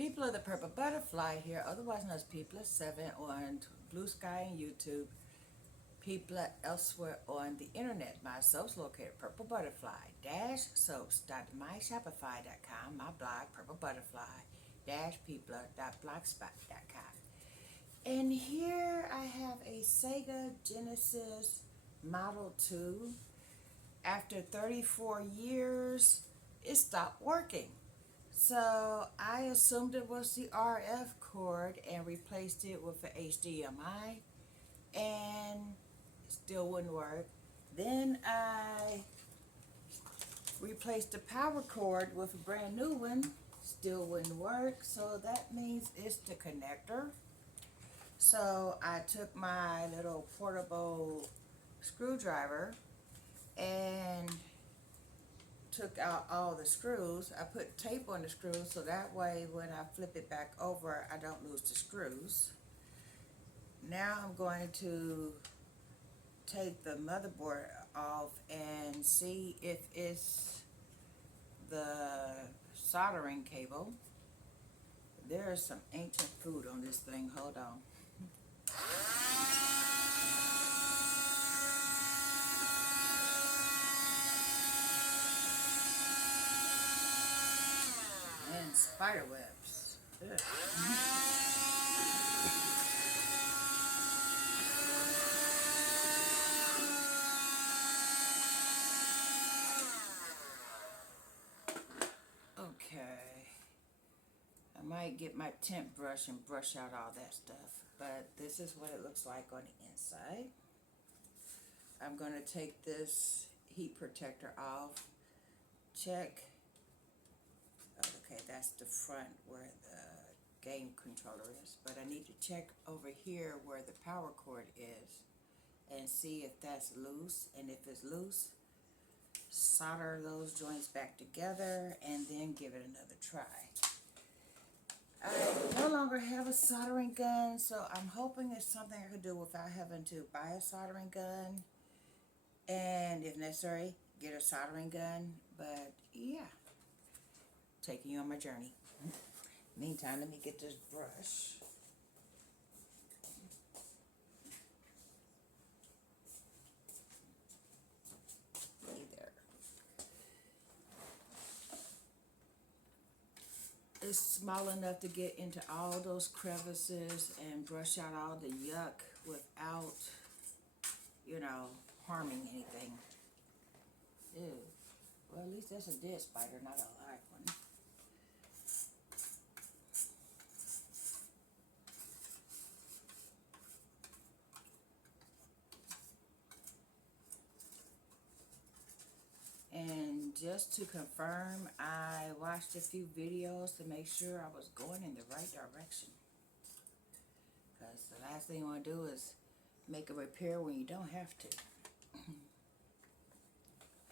People of the Purple Butterfly here, otherwise known as People 7 on Blue Sky and YouTube. People elsewhere on the internet. My soaps located purplebutterfly-soaps.myshopify.com. My blog, purplebutterfly-people.blogspot.com. And here I have a Sega Genesis Model 2. After 34 years, it stopped working. So I assumed it was the RF cord and replaced it with an HDMI, and it still wouldn't work. Then I replaced the power cord with a brand new one, still wouldn't work. So that means it's the connector. So I took my little portable screwdriver and took out all the screws. I put tape on the screws so that way when I flip it back over I don't lose the screws. Now I'm going to take the motherboard off and see if it's the soldering cable. There's some ancient food on this thing. Hold on. And spider webs. Ugh. Okay. I might get my tint brush and brush out all that stuff, but this is what it looks like on the inside. I'm going to take this heat protector off. Check. Okay, that's the front where the game controller is, but I need to check over here where the power cord is and see if that's loose, and if it's loose, solder those joints back together and then give it another try. I no longer have a soldering gun, so I'm hoping it's something I could do without having to buy a soldering gun, and if necessary, get a soldering gun. But yeah, taking you on my journey. Meantime, let me get this brush. Hey there. It's small enough to get into all those crevices and brush out all the yuck without, harming anything. Ew. Well, at least that's a dead spider, not a live one. And just to confirm, I watched a few videos to make sure I was going in the right direction. Because the last thing you want to do is make a repair when you don't have to.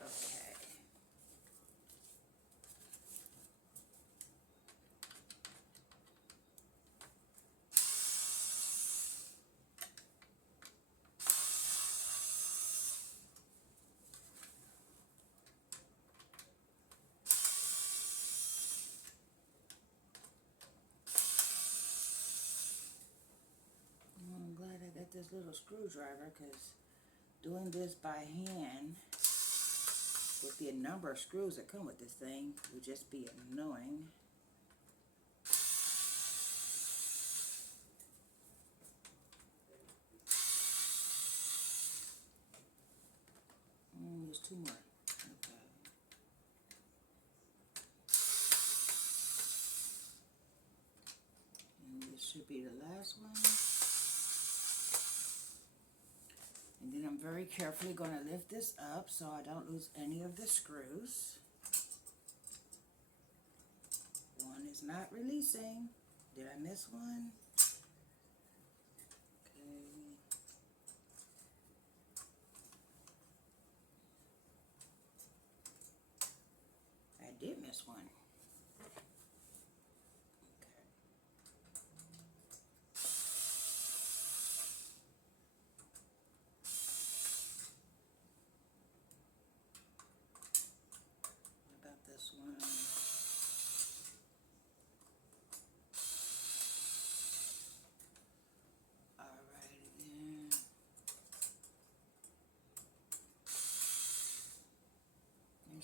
Okay. I'm glad I got this little screwdriver, because doing this by hand with the number of screws that come with this thing would just be annoying. There's two more. Okay. And this should be the last one. And then I'm very carefully going to lift this up so I don't lose any of the screws. The one is not releasing. Did I miss one? Okay. I did miss one. This one.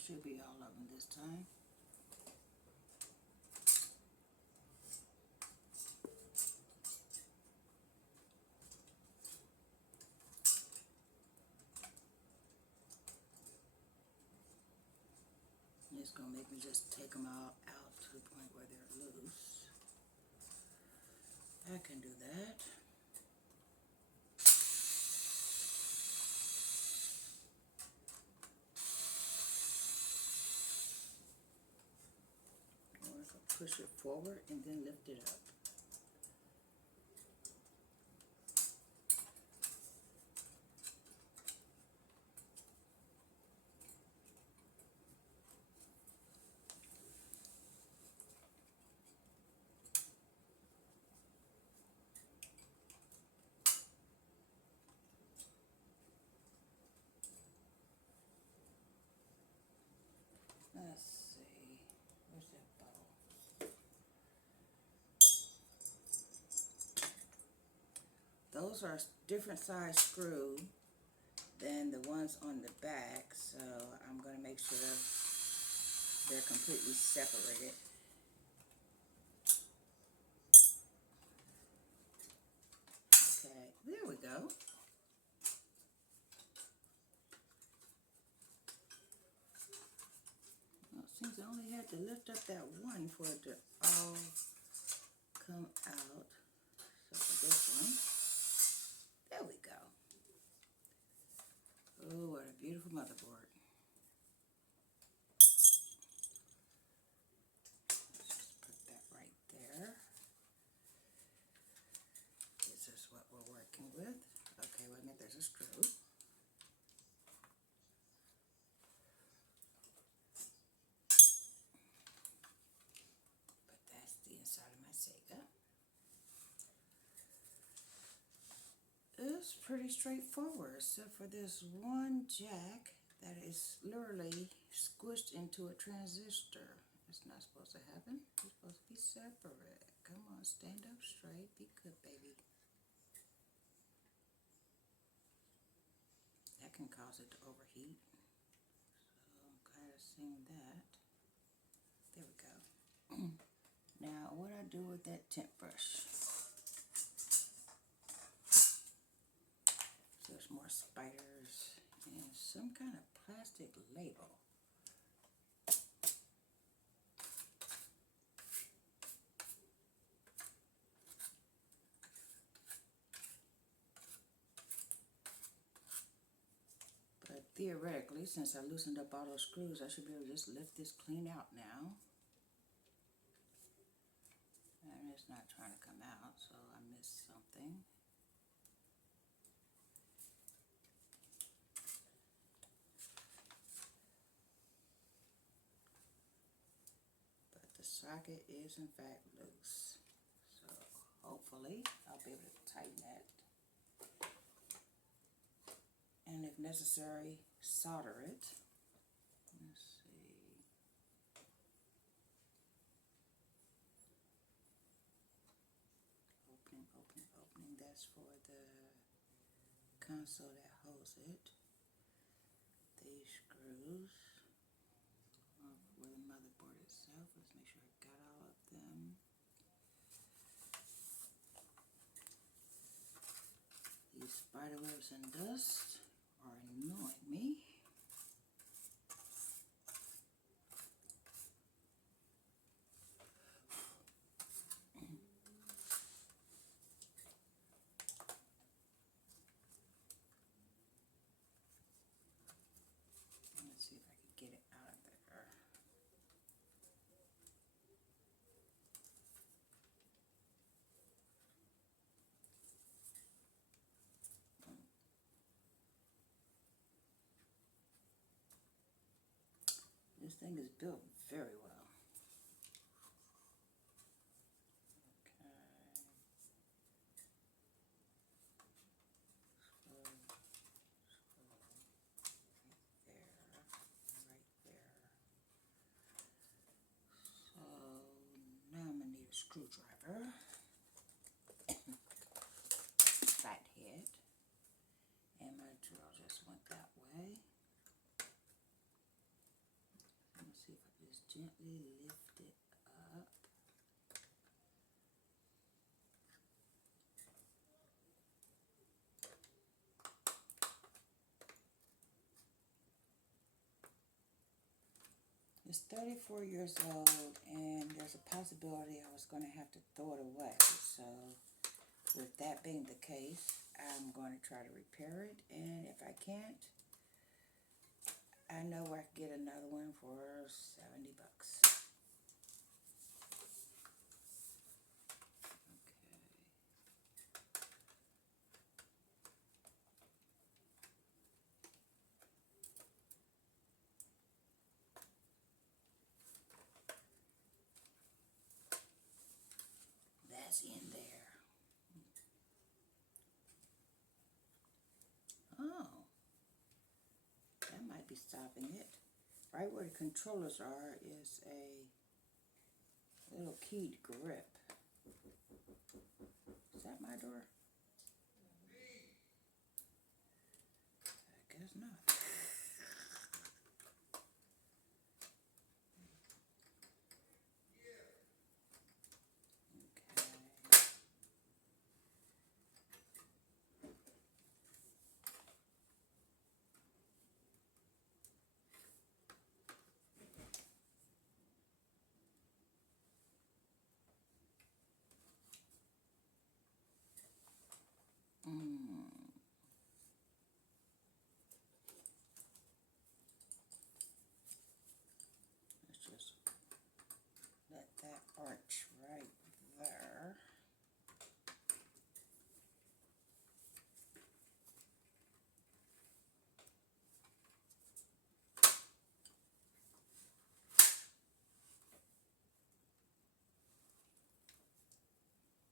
should be all of them this time. It's going to make me just take them all out to the point where they're loose. I can do that. Or I can push it forward and then lift it up. Let's see, where's that bowl? Those are different size screw than the ones on the back, so I'm going to make sure they're completely separated. Okay, there we go. Well, it seems I only had to lift up that one for it to all come out. So for this one, there we go. Oh, what a beautiful motherboard. Let's just put that right there. This is what we're working with. Okay, wait a minute, there's a screw. But that's the inside of my Sega. It's pretty straightforward, except for this one jack that is literally squished into a transistor. It's not supposed to happen. It's supposed to be separate. Come on, stand up straight. Be good, baby. That can cause it to overheat. So I'm kind of seeing that. There we go. Now, what I do with that tint brush? There's more spiders and some kind of plastic label. But theoretically, since I loosened up all those screws, I should be able to just lift this clean out now. And it's not trying to come out, so I missed something. The socket is in fact loose, so hopefully I'll be able to tighten that, and if necessary, solder it. Let's see. Opening, opening, opening. That's for the console that holds it. These screws. For the motherboard itself, let's make sure I got all of them. These spider webs and dust are annoying me. Let's see if I can get it out of there. This thing is built very well. Screwdriver, flat head, and my drill just went that way. gently lift it up. It's 34 years old, and there's a possibility I was going to have to throw it away. So with that being the case, I'm going to try to repair it, and if I can't, I know I can get another one for 70 bucks. That's in there. Oh, that might be stopping it. Right where the controllers are is a little keyed grip. Is that my door? I guess not. Let's just let that arch right there.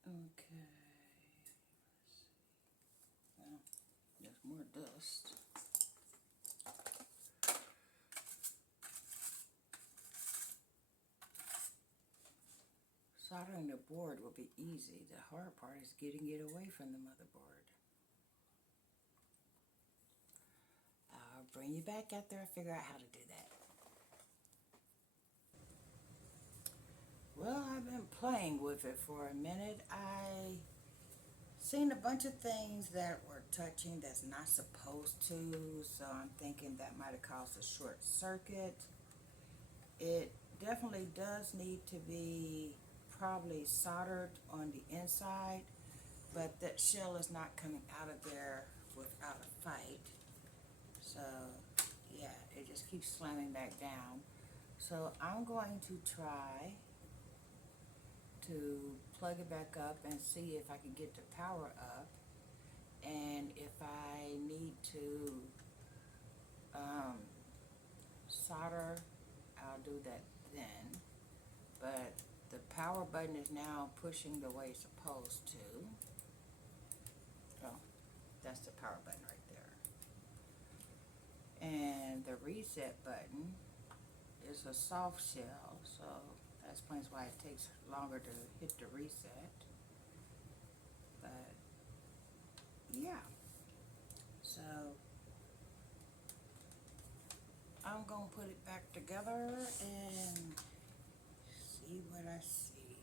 Okay. Well, there's more dust. Soldering the board will be easy. The hard part is getting it away from the motherboard. I'll bring you back out there and figure out how to do that. Well, I've been playing with it for a minute. I seen a bunch of things that were touching that's not supposed to, so I'm thinking that might have caused a short circuit. It definitely does need to be probably soldered on the inside, but that shell is not coming out of there without a fight. So yeah, it just keeps slamming back down. So I'm going to try to plug it back up and see if I can get the power up, and if I need to solder, I'll do that then. But the power button is now pushing the way it's supposed to. Oh, that's the power button right there. And the reset button is a soft shell, so that explains why it takes longer to hit the reset. But yeah, so I'm gonna put it back together and see what I see.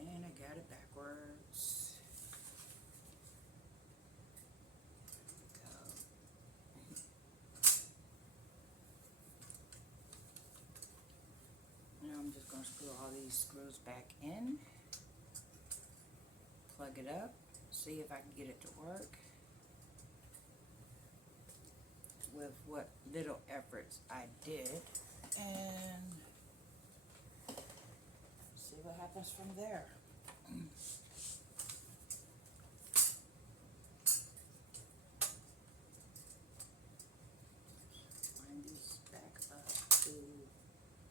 And I got it backwards. Now I'm just going to screw all these screws back in, plug it up, see if I can get it to work with what little efforts I did, and see what happens from there. Line these back up to,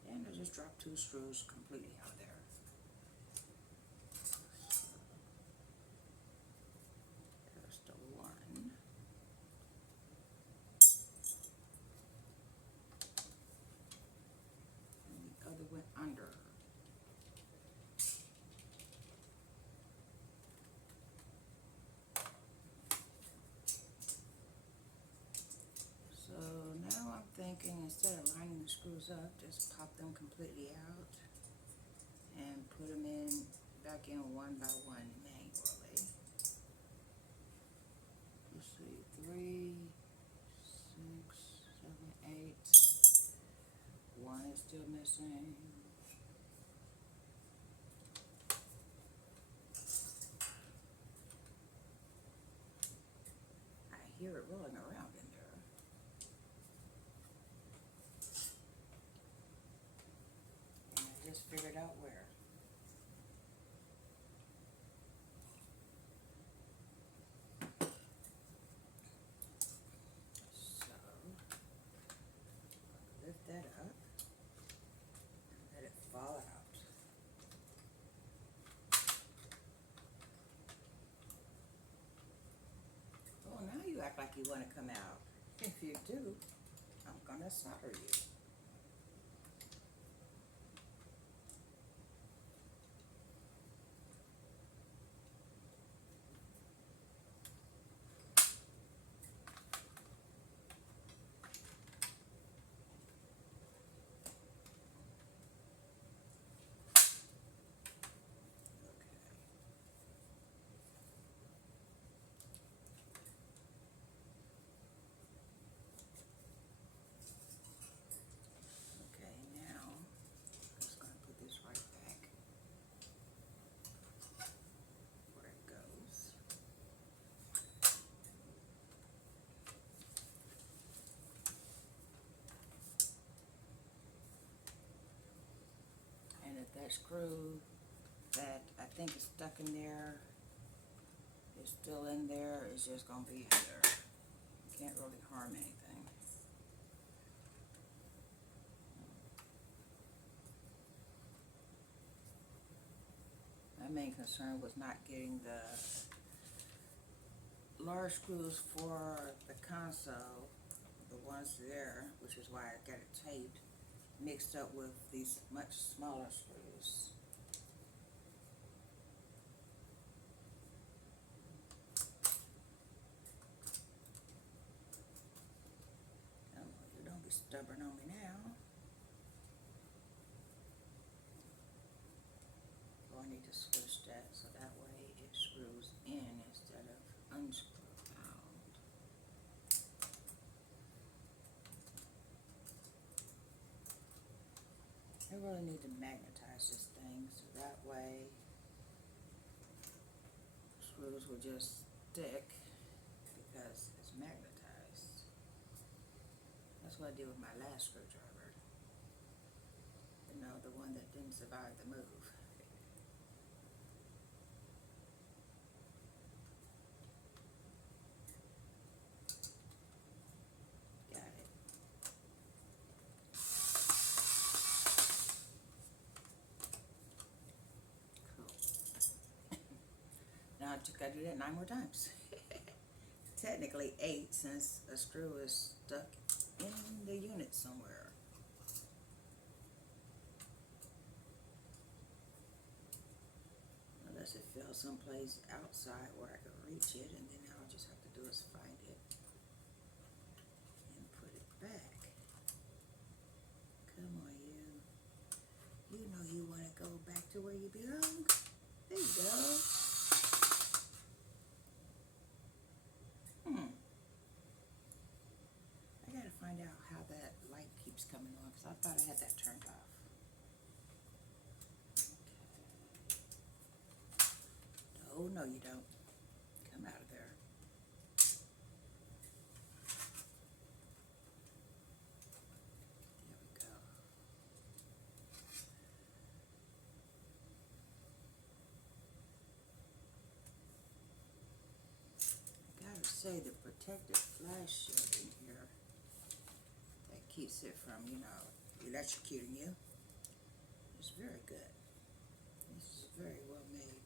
and I just dropped 2 screws completely out of there. There's the one. And the other went under. screws up, just pop them completely out and put them in back in one by one manually. Let's see, 3, 6, 7, 8. One is still missing. I hear it rolling around in there. And I just figured out where. Lift that up and let it fall out. Oh, now you act like you want to come out. If you do, I'm gonna solder you. That screw that I think is stuck in there is still in there. It's just gonna be there. Can't really harm anything. My main concern was not getting the large screws for the console, the ones there, which is why I got it taped, mixed up with these much smaller screws. Come on, you don't be stubborn on me now. Oh, I need to switch that so that way it screws in instead of unscrew out. I really need to magnetize this thing so that way screws will just stick because it's magnetized. That's what I did with my last screwdriver. You know, the one that didn't survive the move. I just got to do that 9 more times. Technically 8 since a screw is stuck in the unit somewhere. Unless it fell someplace outside where I could reach it, and then all I just have to do is find it and put it back. Come on, you. You know you want to go back to where you belong. There you go. I gotta find out how that light keeps coming on because I thought I had that turned off. Okay. Oh, no, you don't. Come out of there. There we go. I gotta say the protective flash shielding here that keeps it from, you know, electrocuting you is very good. It's very well made.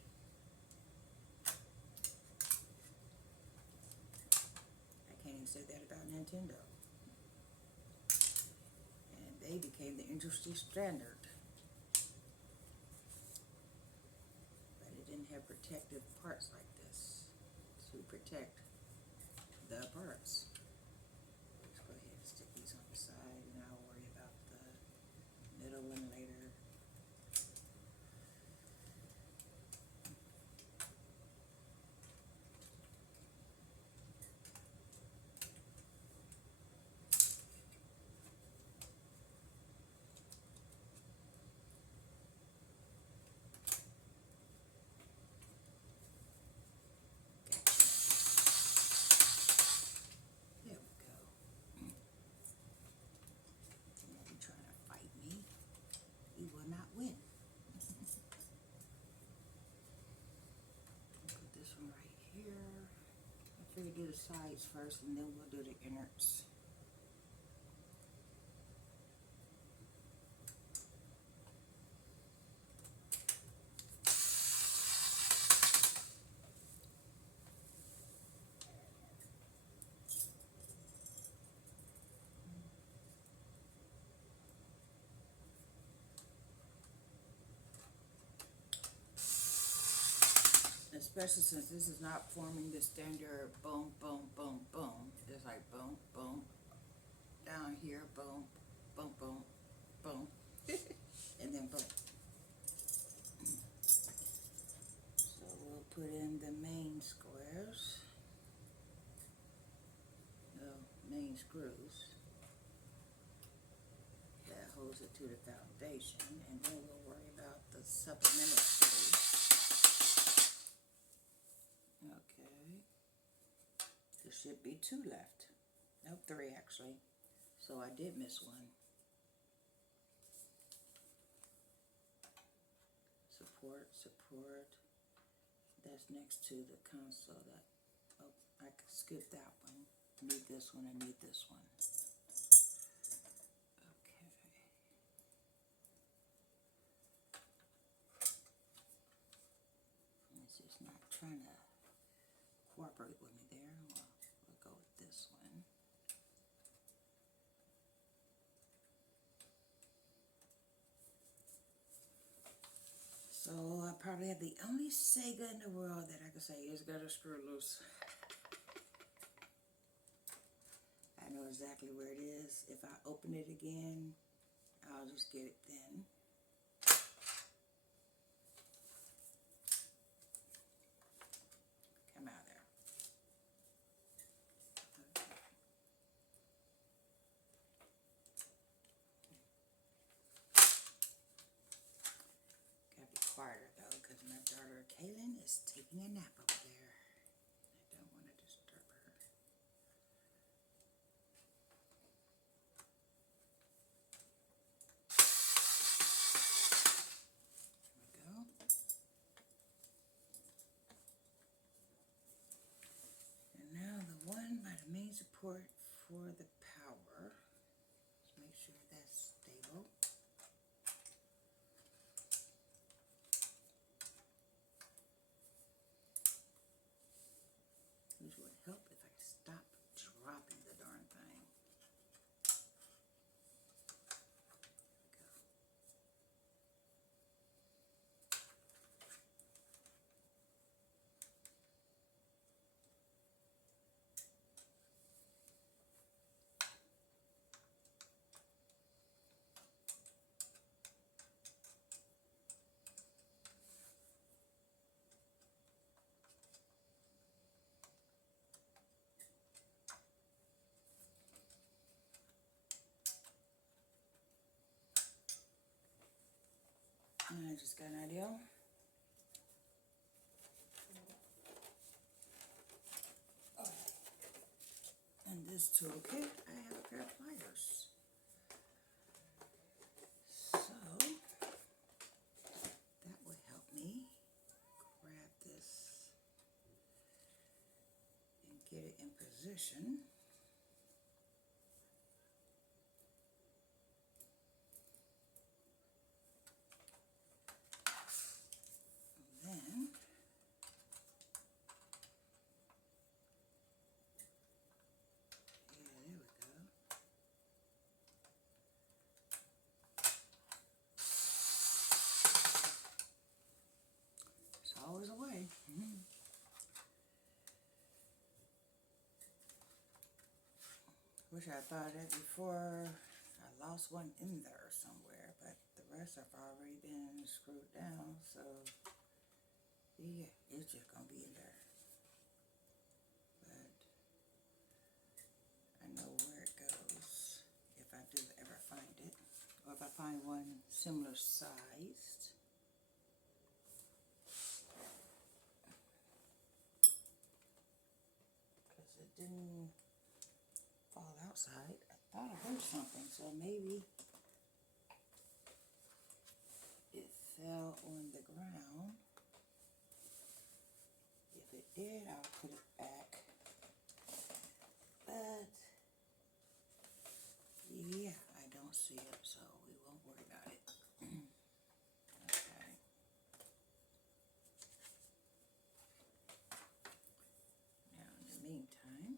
I can't even say that about Nintendo. And they became the industry standard. But it didn't have protective parts like this to protect the parts. Let's go ahead and stick these on the side and I'll worry about the do the sides first and then we'll do the innards. Especially since this is not forming the standard boom, boom, boom, boom. It's like boom, boom, down here, boom, boom, boom, boom, and then boom. So we'll put in the main squares, the main screws that holds it to the foundation, and then we'll worry about the supplemental screws. Okay, there should be 2 left. No, 3 actually. So I did miss one. Support. That's next to the console. That, oh, I could skip that one. Need this one. I need this one. Okay. It's just not trying to cooperate with me there. Well, we'll go with this one. So I probably have the only Sega in the world that I can say is got a screw loose. I know exactly where it is. If I open it again, I'll just get it then. Come out there. Okay. Gotta be quieter though, because my daughter Kaylin is taking a nap over there. I don't want to disturb her. There we go. And now the one by the main support for the power. Let's make sure that's stable. Which would help if I stop dropping the darn thing. And I just got an idea. And this toolkit, I have a pair of pliers. So that would help me grab this and get it in position. And then there we go. It's always a way. Wish I thought of that before I lost one in there somewhere, but the rest have already been screwed down, so yeah, it's just gonna be in there. But I know where it goes if I do ever find it, or if I find one similar sized. Because it didn't fall outside. I thought I heard something, so maybe it fell on the ground. If it did, I'll put it back won't see it, so we won't worry about it. Okay. Now, in the meantime,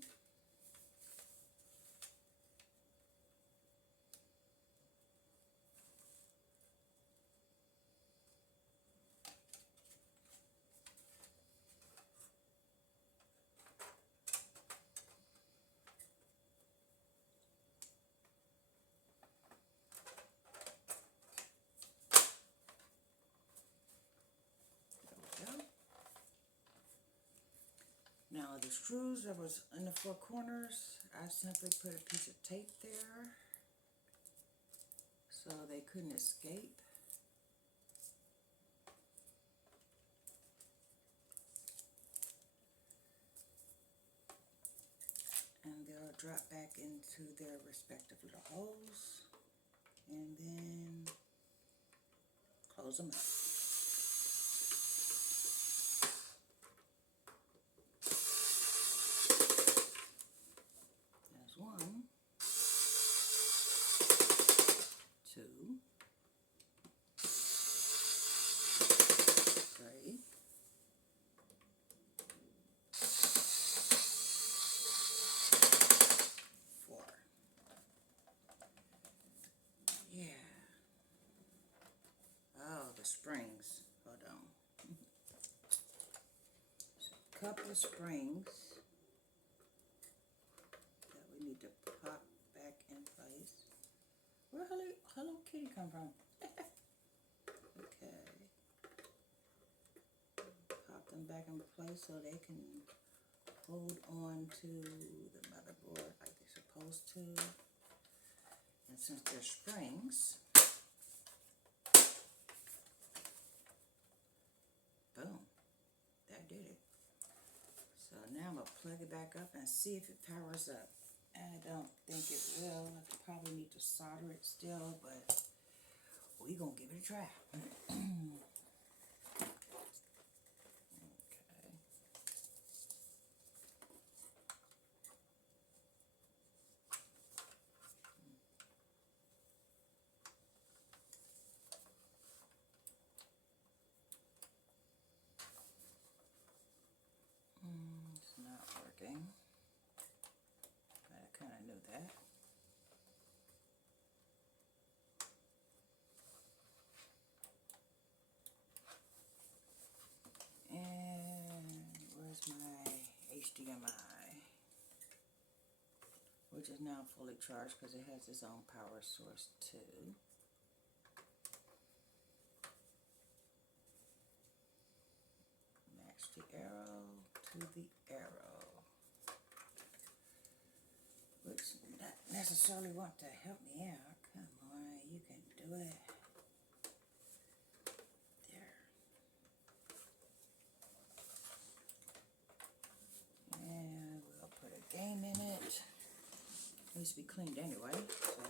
there we go. Now, the screws that was in the four corners, I simply put a piece of tape there so they couldn't escape. And they'll drop back into their respective little holes, and then close them up. There's 1, 2, 3, 4. Yeah. Oh, the springs. Hold on. A couple of springs that we need to pop back in place. Where Hello Kitty come from? Okay. Pop them back in place so they can hold on to the motherboard like they're supposed to. And since they're springs, boom, that did it. So now I'm going to plug it back up and see if it powers up. I don't think it will. I probably need to solder it still, but we're going to give it a try. Okay. It's not working. But I kind of knew that. And where's my HDMI? Which is now fully charged because it has its own power source too. Match the arrow to the arrow. Which not necessarily want to help me out. Come on, you can do it. There. And we'll put a game in it. It needs to be cleaned anyway, so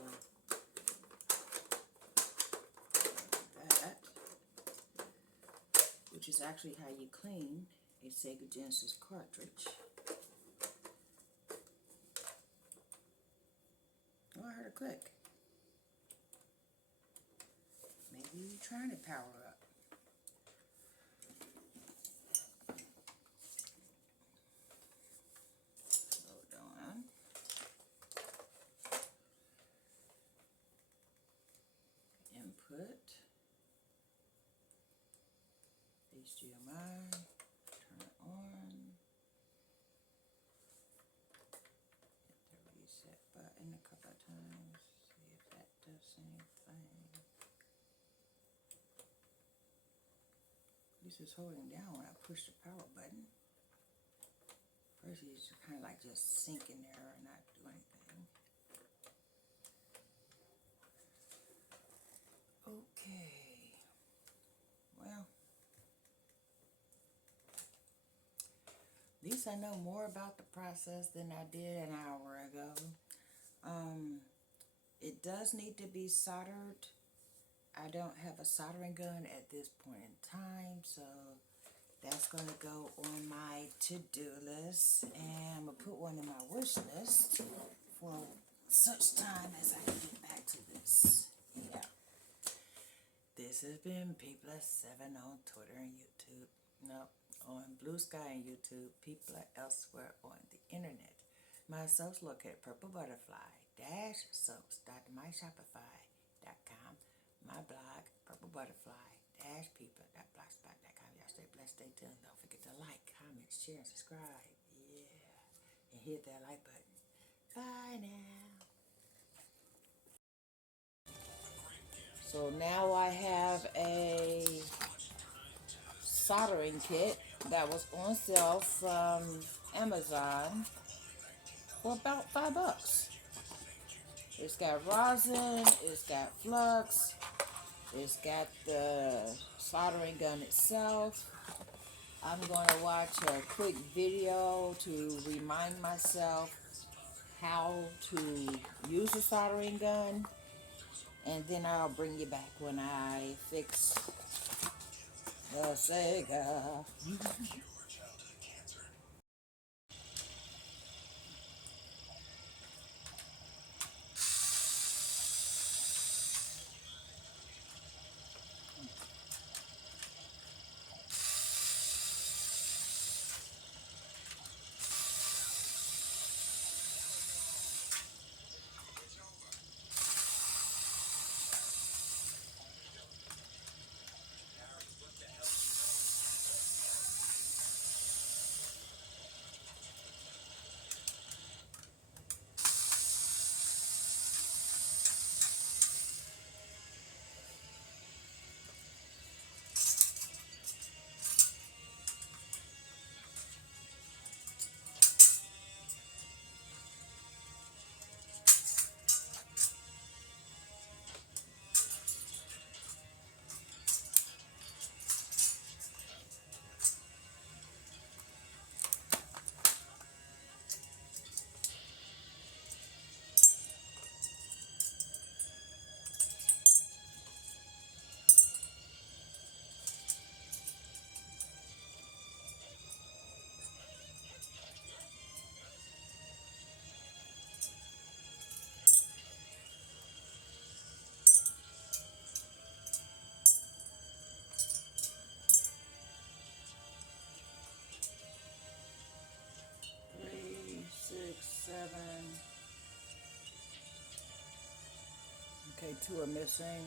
that, which is actually how you clean a Sega Genesis cartridge. Oh, I heard a click. Maybe you're trying to power up. Hold on. Input. HDMI. Turn it on. Hit the reset button a couple of times. See if that does anything. This is holding down when I push the power button. First, you just kind of like just sink in there and not do anything. Okay. Well, at least I know more about the process than I did an hour ago. It does need to be soldered. I don't have a soldering gun at this point in time, so that's going to go on my to-do list, and I'm going to put one in my wish list for such time as I get back to this. Yeah. This has been People7 on Twitter and YouTube. No, on Blue Sky and YouTube. People elsewhere on the internet. My soaps located at PurpleButterfly-soaps.myshopify.com. My blog, PurpleButterfly-people.blogspot.com. Y'all stay blessed, stay tuned. Don't forget to like, comment, share, and subscribe. Yeah. And hit that like button. Bye now. So now I have a soldering kit that was on sale from Amazon for about $5. It's got rosin, it's got flux, it's got the soldering gun itself. I'm going to watch a quick video to remind myself how to use a soldering gun, and then I'll bring you back when I fix the Sega. 3, 6, 7. Okay, 2 are missing.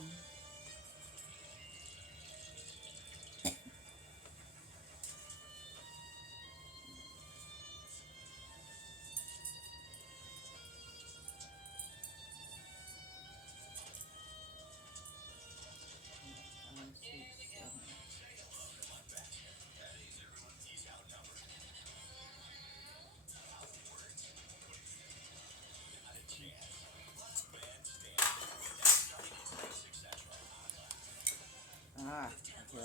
Ah, okay.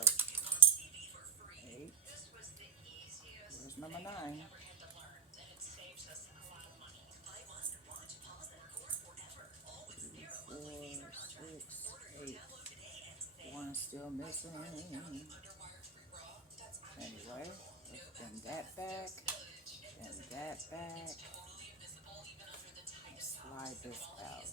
8. Where's number 9? 4, 6, 8. 1 still missing. Anyway, let's bend that back. Bend that back. And slide this out.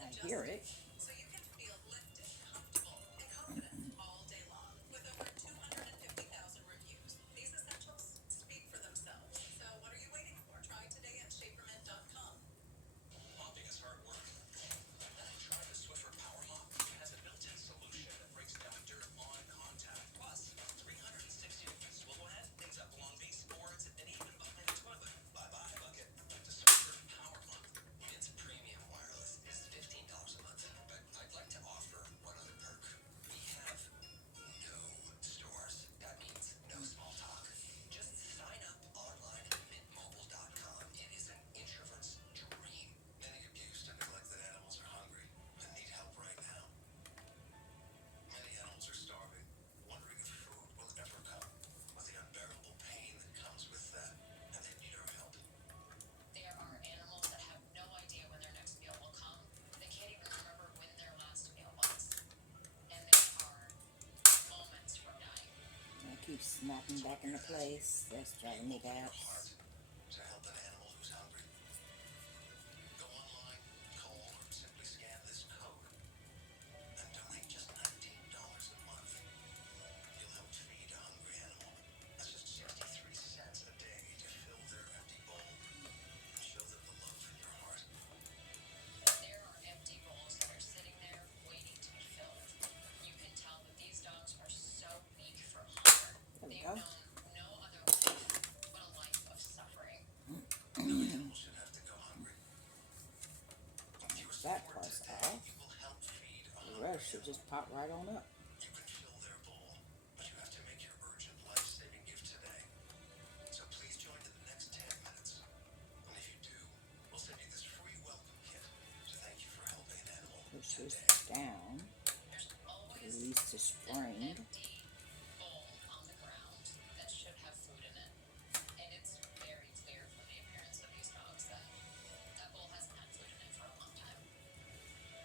I hear it. keep snapping back into place. That's driving me nuts. To help an animal who's hungry. Go online, call, or simply scan this code and donate just $19 a month. You'll help feed a hungry animal. That's just 63 cents a day to fill their empty bowl and show them the love in your heart. There are empty bowls that are sitting there waiting to be filled. You can tell that these dogs are so weak from hunger. They've known no other life but a life of suffering. No animal should have to go hungry. With your That support part's today, off. you will help feed a The hungry rest should animal. just pop right on up. You can fill their bowl, but you have to make your urgent life-saving gift today. So please join in the next 10 minutes. And if you do, we'll send you this free welcome kit to thank you for helping an animal Push today. this down. There's always Release the an spring. empty bowl on the ground that should have food in it. And it's very clear from the appearance of these dogs that that bowl hasn't had food in it for a long time.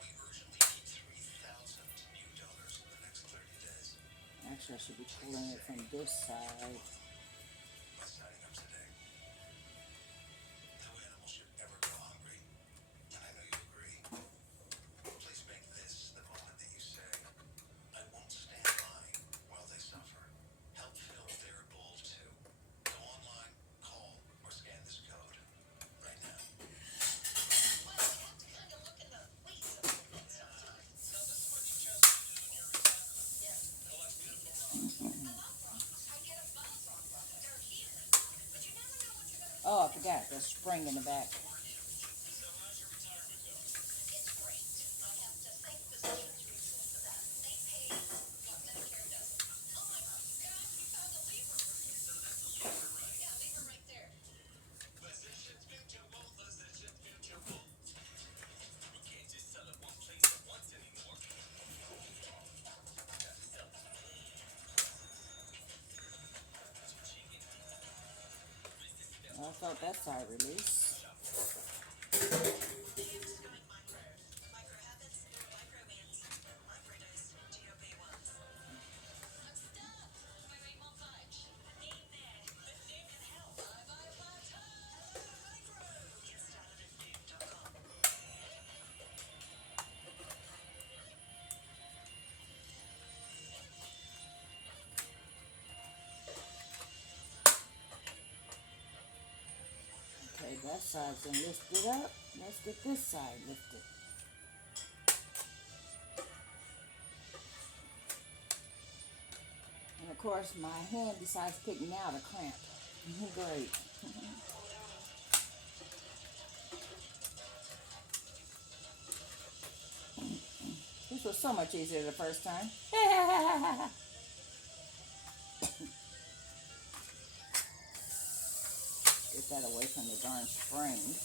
We urgently need 3,000 new donors in the next 30 days. Actually, I should be pulling it from this side. By signing up today. No animal should ever go hungry. And I know you agree. Please make this the moment that you say, I won't stand by while they suffer. Help fill their bowl too. Go online, call, or scan this code right now. Well, you have to kind of look in the weeds a little bit sometimes. Now this is what you just do in your recycling. Yeah. Collect beautiful rocks. I love rocks. I get a buzz on rocks. They're healing. But you never know what you're going to Oh, I forgot. There's spring in the back. So how's your retirement going? It's great. I have to thank Physicians Mutual for that. They pay what Medicare doesn't. Oh my God, we found a lever. So that's a lever, right? Yeah, lever right there. Physicians Mutual, Physicians Mutual. We can't just sell it one place at once anymore. Gotta sell it. Chicken. I thought that side released. Destroying microbes. Micro habits, micro wins, microdose, GOP ones. I'm stuck. Wait, one fudge. Need there. Lifting and help. Bye, plateau. Hello, micro. Get started at noom.com. Okay, that side's been lifted up. Let's get this side lifted. And of course, my hand decides to pick me out a cramp. Great. This was so much easier the first time. Get that away from the darn spring.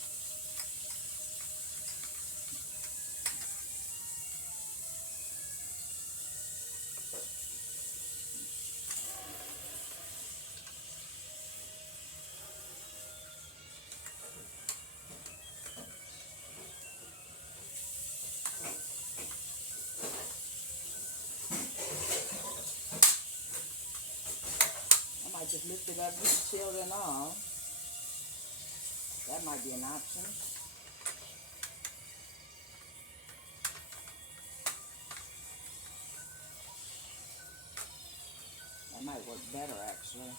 I might just lift it up with shield and all. That might be an option. That might work better, actually.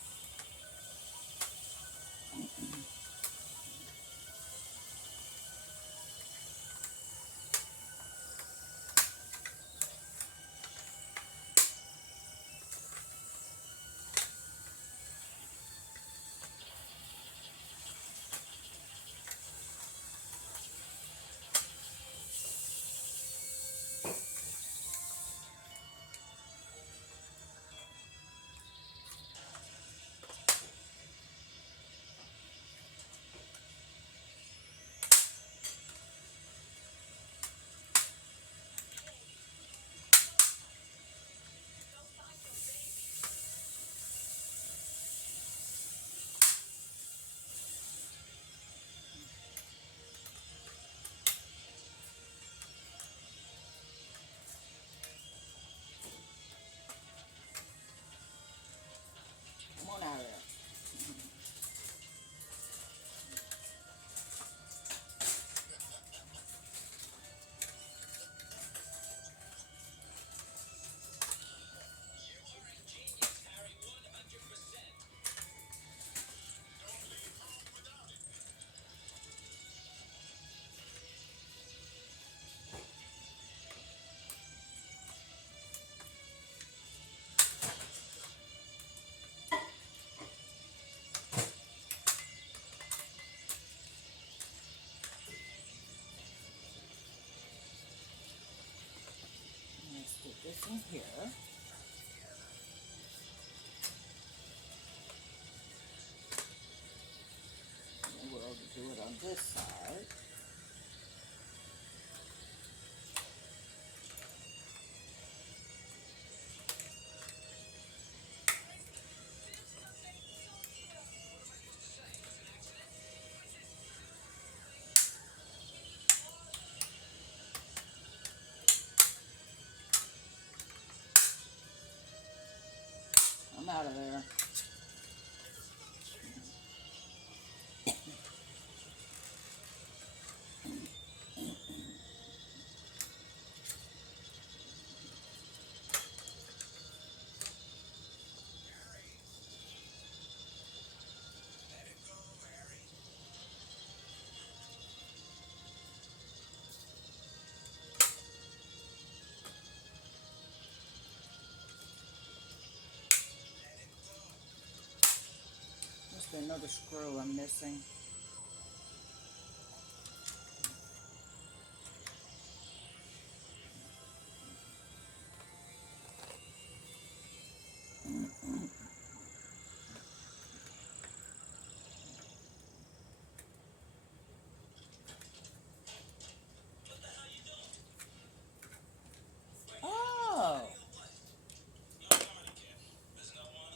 in here. And we'll do it on this side. I'm out of there. Must be another screw I'm missing. Oh,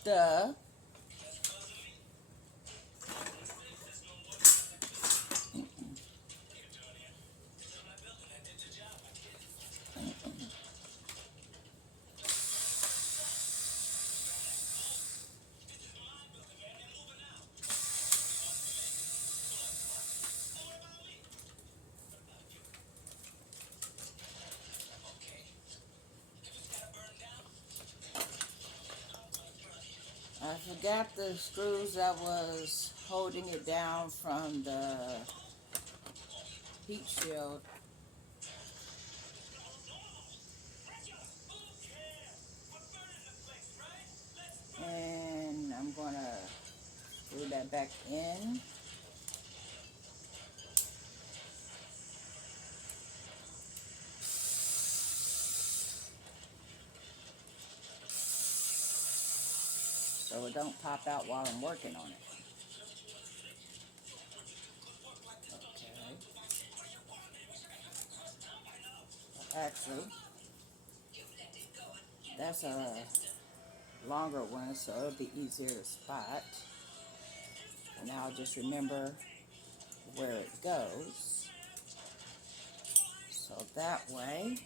duh. I forgot the screws that was holding it down from the heat shield. And I'm gonna screw that back in. So it don't pop out while I'm working on it. Okay. Actually, that's a longer one, so it'll be easier to spot. And now I'll just remember where it goes. So that way,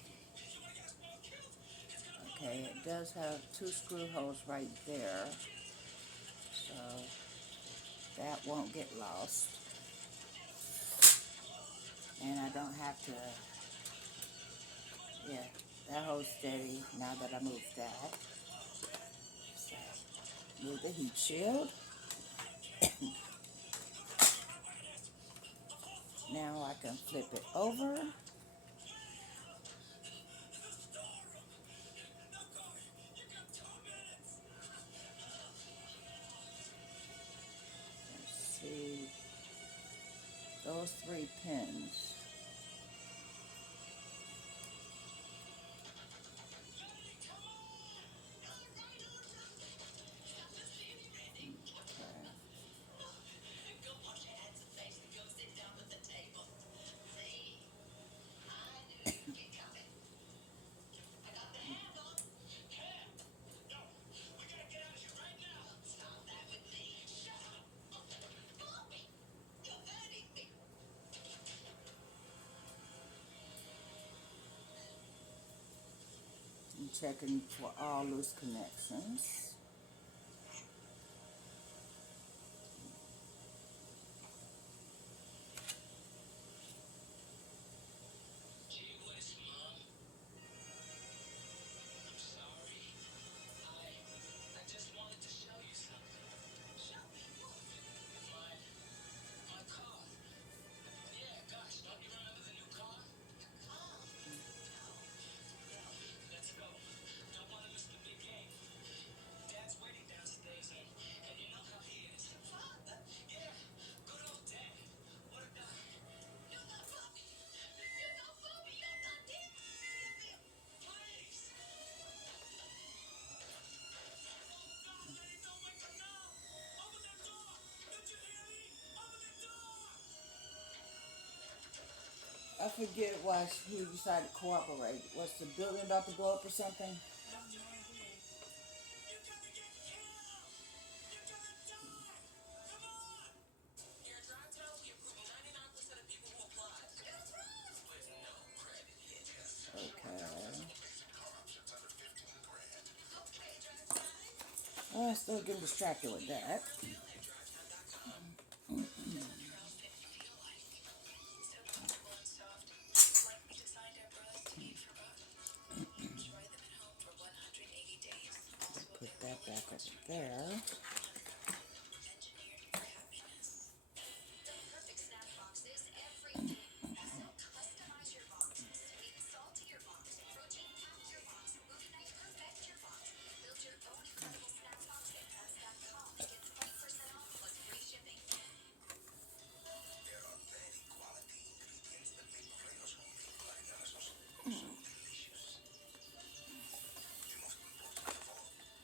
okay, it does have 2 screw holes right there. So that won't get lost. And I don't have to, yeah, that holds steady now that I moved that. So, move the heat shield. Now I can flip it over. Let's see, those 3 pins. I'm checking for all loose connections. I forget why he decided to cooperate. Was the building about to blow up or something? Here at Drive-Town, we approve 99% of people who apply. That's right. With no credit hit. Okay. Basic car options under 15 grand. Okay, Drive-Time. Oh, I still getting distracted with that. Real deal at drivetime.com. Girls fit and feel like. So comfortable and soft. Like we designed our bras to be for both. Try them at home for 180 days. Also Put that available back in over large there. engineered for happiness. The perfect snack box is everything. So customize your box. Sweet and salty your box. Protein packed your box. Movie night perfect your box. Build your own incredible snack box at pets.com. Get 20% off plus free shipping. There are many quality ingredients that make flavors homemade bananas so delicious. The most important of all, time.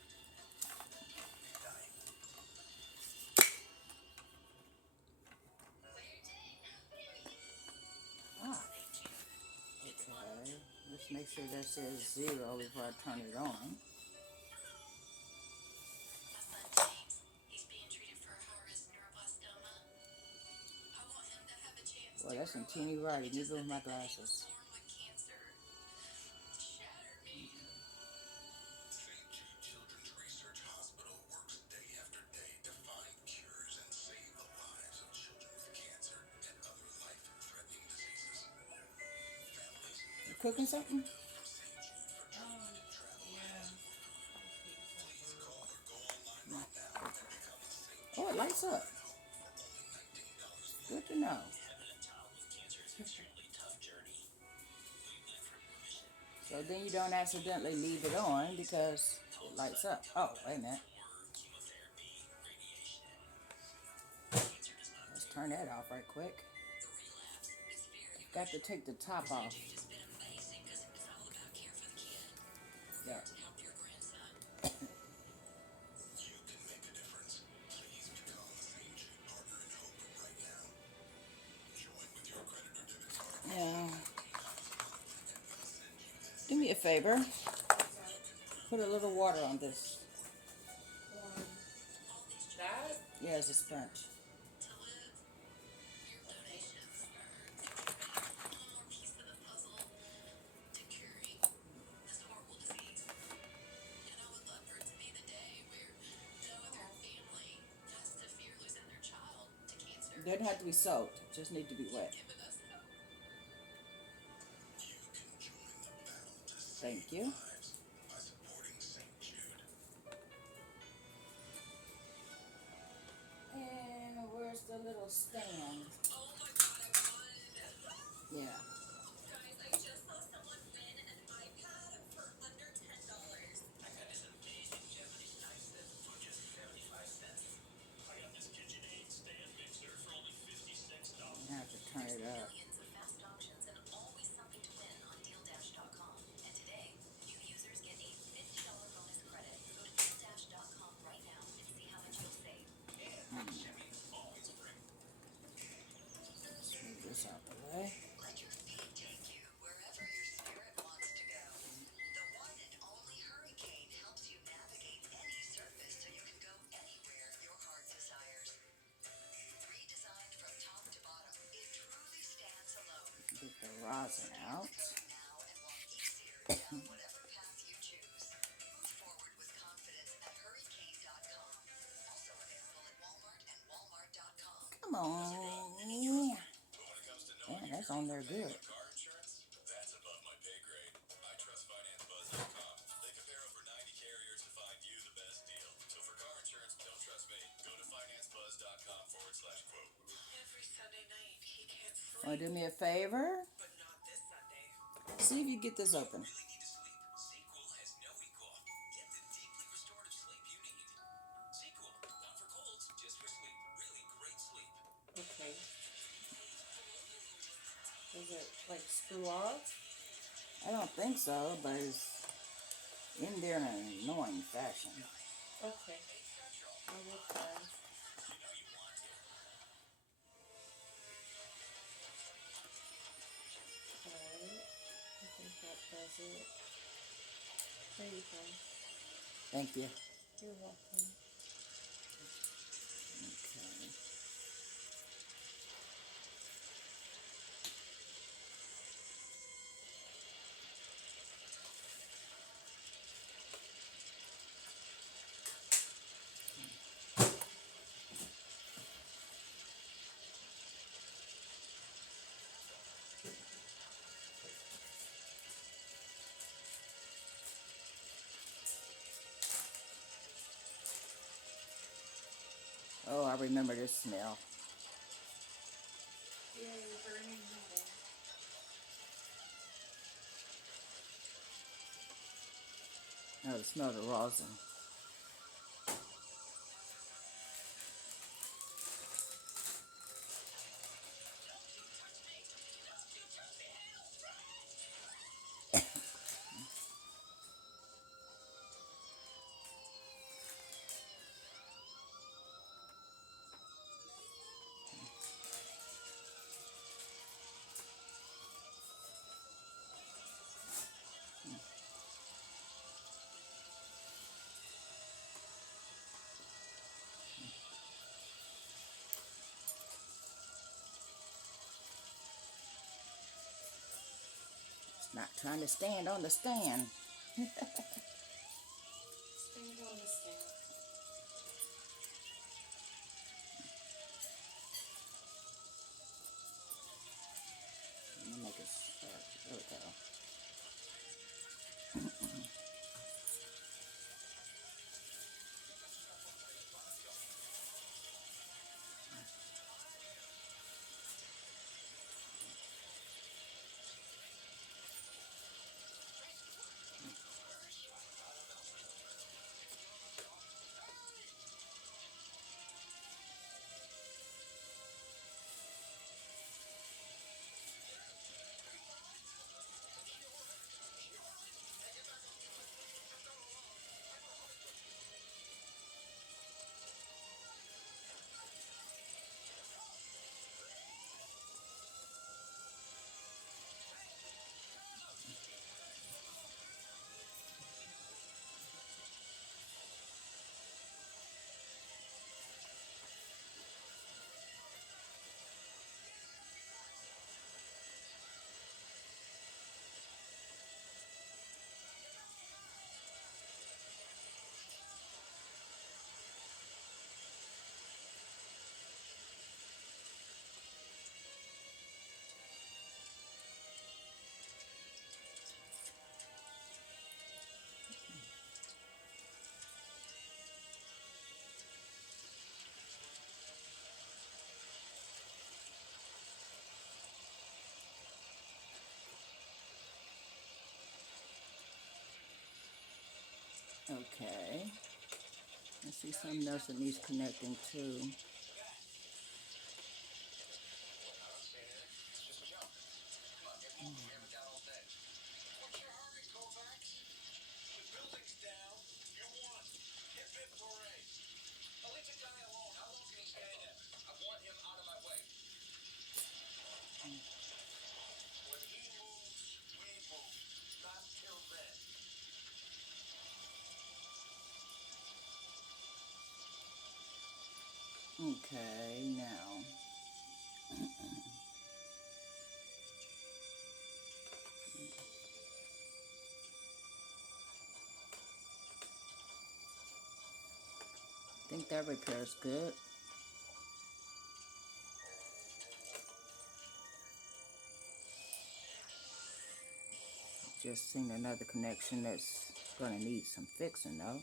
Ah. Okay. Let's make sure that says 0 before I turn it on. My son James, he's being treated for high-risk neuroblastoma. I want him to have a chance Boy, to that's some grow teeny up writing, just even with to my think that he was glasses. born with cancer. Shatter me. St. Jude Children's Research Hospital works day after day to find cures and save the lives of children with cancer and other life-threatening diseases. Families You cooking something? from St. Jude for treatment, travel, housing, or food. Please call or go online right now and become a St. Oh, it lights up. Jude for only $19 Good to know. Having a child with cancer is an extremely tough journey. We live from remission. So then you don't accidentally leave it on because it lights up. Oh, wait a minute. For chemotherapy, radiation. Cancer does not Let's turn that off right quick. the relapse. It's very Got to take the top off. It's been amazing because it's all about care for the kid. There. To help your grandson. You can make a difference. Please become a St. Jude Partner in Hope right now. Join with your credit or debit card. Yeah. And we'll send you this. Do me a favor. Put a little water on this. That? Yeah, it's a sponge. To live. Your donations are one more piece of the puzzle to curing this horrible disease. And I would love for it to be the day where no other family has to fear losing their child to cancer. Doesn't have to be soaked. Just need to be wet. Giving us hope. You can join the battle to save Thank you. lives by supporting St. Jude. And where's the little stand? Oh my god, I won. Yeah. Guys, I just saw someone win an iPad for under $10. I got this amazing Japanese knife set for just 75 cents. I got this KitchenAid stand mixer for only $56. I have to turn it up. Millions of fast auctions and always something to win on DealDash.com. And today, new users get a $50 bonus credit. Go to DealDash.com right now and see how much you'll save. And shipping is always free. Let's move this out the way. Let your feet take you wherever your spirit wants to go. The one and only Hurricane helps you navigate any surface so you can go anywhere your heart desires. Redesigned from top to bottom, it truly stands alone. Get the rosin out. Now and walk easier down whatever path you choose. Move forward with confidence at hurricane.com. Also available at Walmart and walmart.com. Come on. But when it comes to knowing Yeah, that's on there good. car insurance, that's above my pay grade. I trust FinanceBuzz.com. They compare over 90 carriers to find you the best deal. So for car insurance, don't trust me. Go to FinanceBuzz.com/quote. Every Sunday night, he can't sleep, Want to do me a favor? but not this Sunday. See if you get this open. Really need to sleep? Sequel has no equal. Get the deeply restorative sleep you need. Sequel, not for colds, just for sleep. Really great sleep. Okay. Does it like screw off? I don't think so, but it's in there in an annoying fashion. Okay. I will try. has it. There you go. Thank you. You're welcome. Okay. Oh, I remember this smell. Yay, burning metal. Oh, the smell of the rosin. It's not trying to stand on the stand. Stand on the stand. Let me make it sharp. There we go. Okay. I see something else that needs connecting too. What's your hurry, Kovacs? The building's down. You won. Hip hip hooray. Now leave the guy alone. How long can he stay there? I want him out of my way. When he moves, we move. Not till then. Okay, now. I think that repair's good. Just seen another connection that's gonna need some fixing though.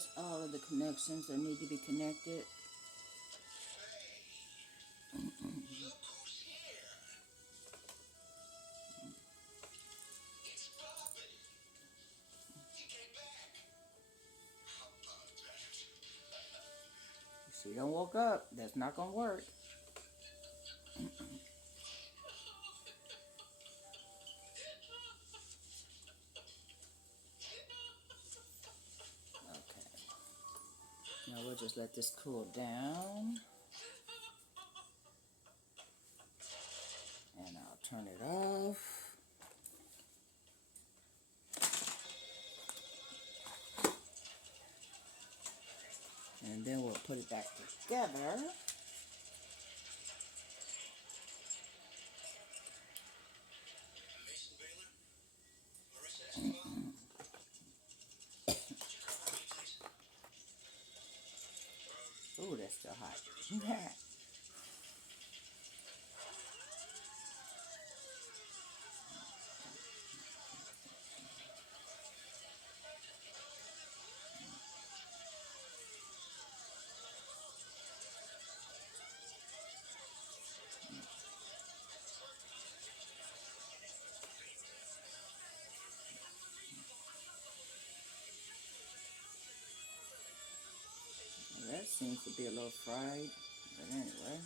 there's all of the connections that need to be connected. Look who's here. It's Bobby. He came back. How about that? She don't woke up. That's not gonna work. Okay. Now we'll just let this cool down. And I'll turn it off. And then we'll put it back together. Mason Baylor? Marissa Escobar? Would you come for me, please? Ooh, that's still hot. That seems to be a little fried, but anyway.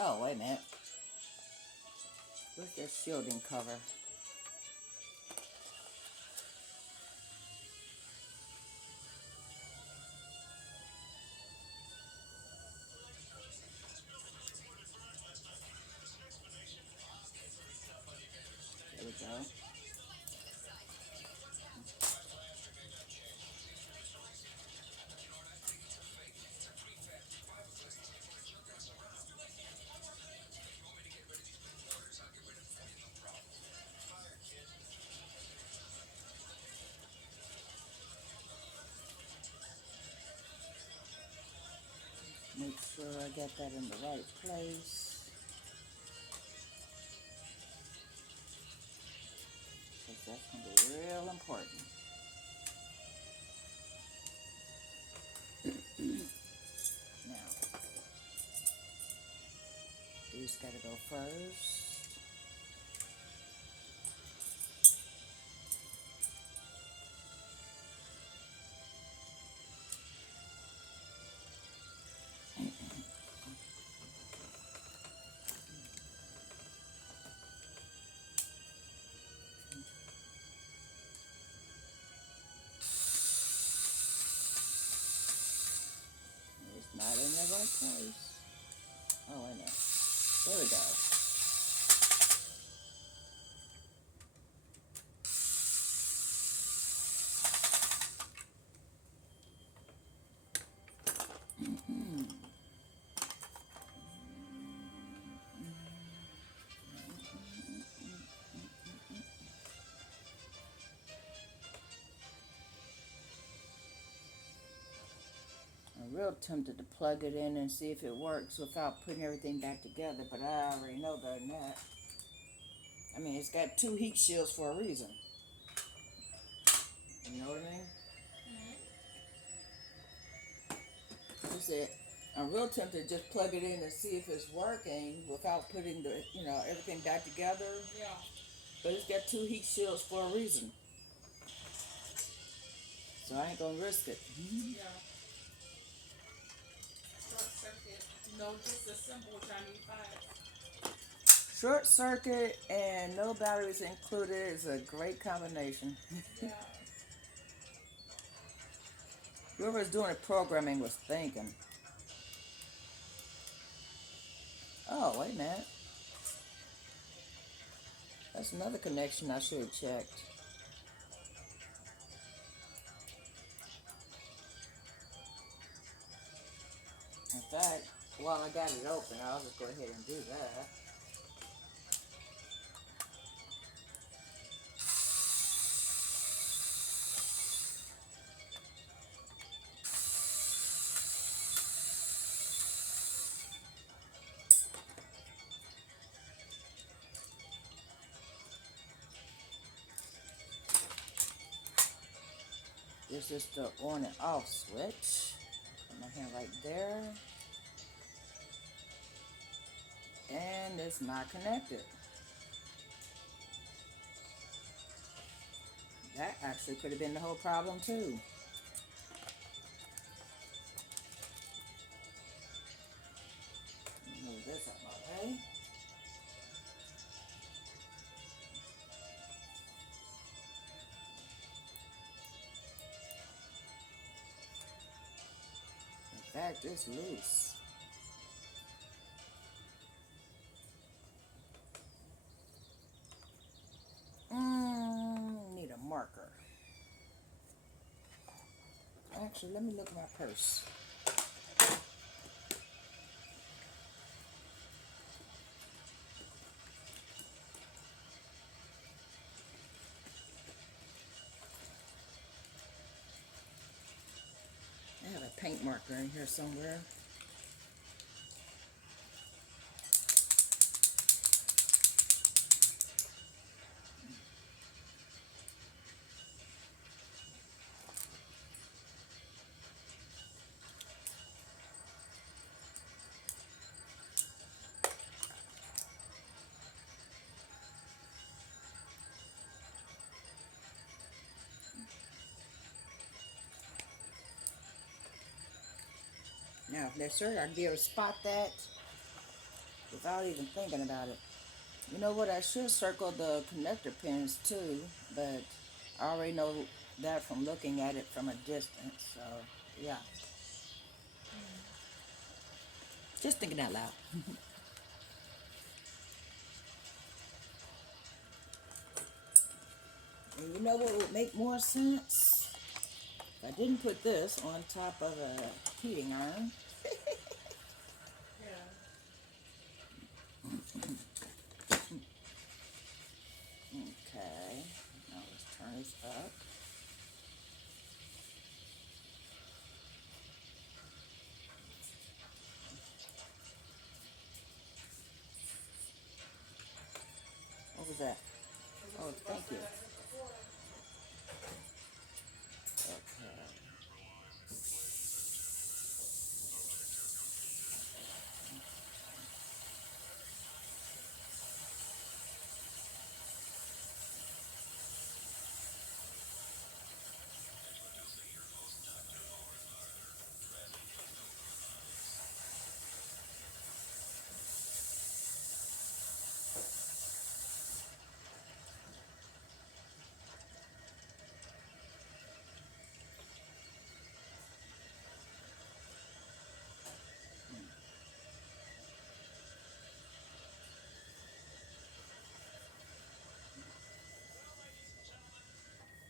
Oh, wait a minute. Where's their shielding cover? There we go. Make sure I got that in the right place. Because that's going to be real important. Now, these got to go first. It's not in the right place. Oh, wait a minute. There we go. I'm real tempted to plug it in and see if it works without putting everything back together, but I already know better than that. I mean, it's got two heat shields for a reason. You know what I mean? That's it. I'm real tempted to just plug it in and see if it's working without putting the, everything back together. Yeah. But it's got two heat shields for a reason. So I ain't gonna risk it. Yeah. Short circuit. No disassemble Johnny 5. Short circuit and no batteries included is a great combination. Yeah. Whoever's doing the programming was thinking. Oh, wait a minute. That's another connection I should have checked. In fact, while I got it open, I'll just go ahead and do that. This is the on and off switch. Put my hand right there. And it's not connected. That actually could have been the whole problem too. Move this out of my way. In fact, it's loose. Need a marker. Actually, let me look at my purse. I have a paint marker in here somewhere. Now, if necessary, I'd be able to spot that without even thinking about it. You know what? I should circle the connector pins too, but I already know that from looking at it from a distance. So, yeah. Just thinking out loud. And you know what would make more sense? If I didn't put this on top of a heating iron. Yeah. Okay. Now let's turn this up. What was that? Oh, thank you. Okay.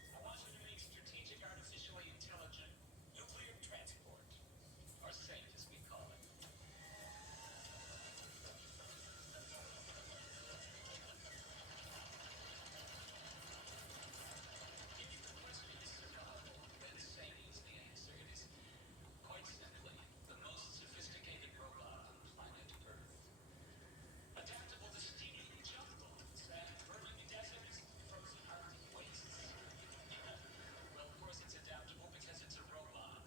I want you to make strategic artificially intelligent nuclear transport, or SAFE as we call it. If the question is survival, then SAFE is the answer. It is, quite simply, the most sophisticated robot on planet Earth. Adaptable to steaming jungles and burning deserts, frozen Arctic wastes. Well, of course it's adaptable because it's a robot.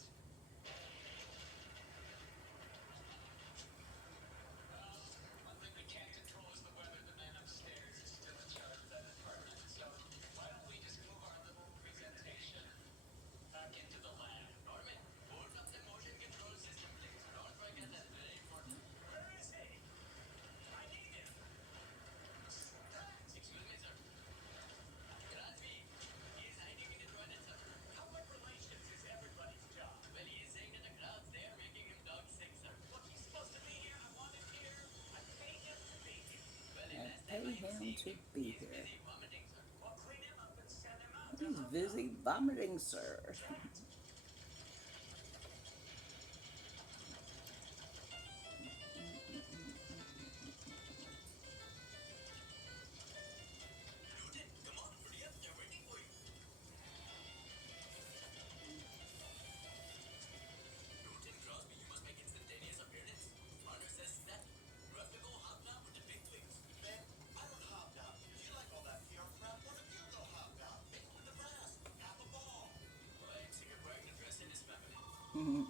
Well, one thing we can't control is the weather. The man upstairs is still in charge of that department. So why don't we just move our little presentation back into the lab? Norman, boot up the motion control system, please. Don't forget that very important. Where is he? I need him. Excuse me, sir. Crosby, he is hiding in the toilet, sir. How about relations is everybody's job? Well, he is saying that the crowds there making him dog sick, sir. Look, he's supposed to be here. I want him here. I pay him to be here. Well, the And last pay time I him seen to him, be he's here. busy vomiting, sir. Well, clean him up and send him out. He's busy vomiting, sir. Newton, come on, hurry up. They're waiting for you. Newton, Crosby, you must make instantaneous appearance. Honor says that. You have to go hobnob with the big wigs. Man, I don't hobnob. Do you like all that PR crap? What if you go hobnob? Make with the brass. Half a ball. Well, it's Mhm.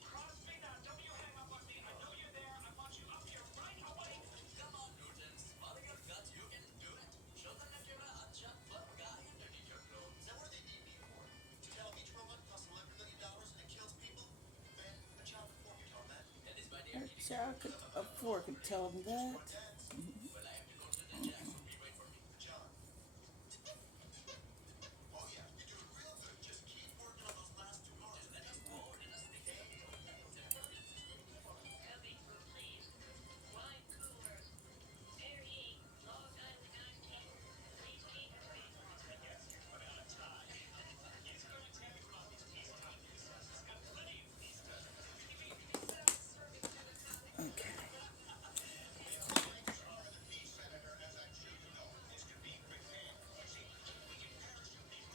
Crosby, now don't you hang up on me. I know you're there. I want you up here right away. Come on, Newton. Swallow your guts. You can do it. Show them that you're a hotshot fun guy underneath your clothes. Now what do they need me for? To tell a beach robot costs $11 million and it kills people? Man, a child could fork it on that. That is my dear A kitty. child could afford to tell them that. Or dads. Well, I have to go to the jazz, so be wait for me. John. Oh yeah, you're doing real good. Just keep working on those last two Just let us harmonies. go. Let us think. Coming through, please. Wine cooler. Varying Long Island iced tea. Please keep it ready. I guess he's running out of time. He's going to have about these peace time. He's got plenty of peace time. Okay.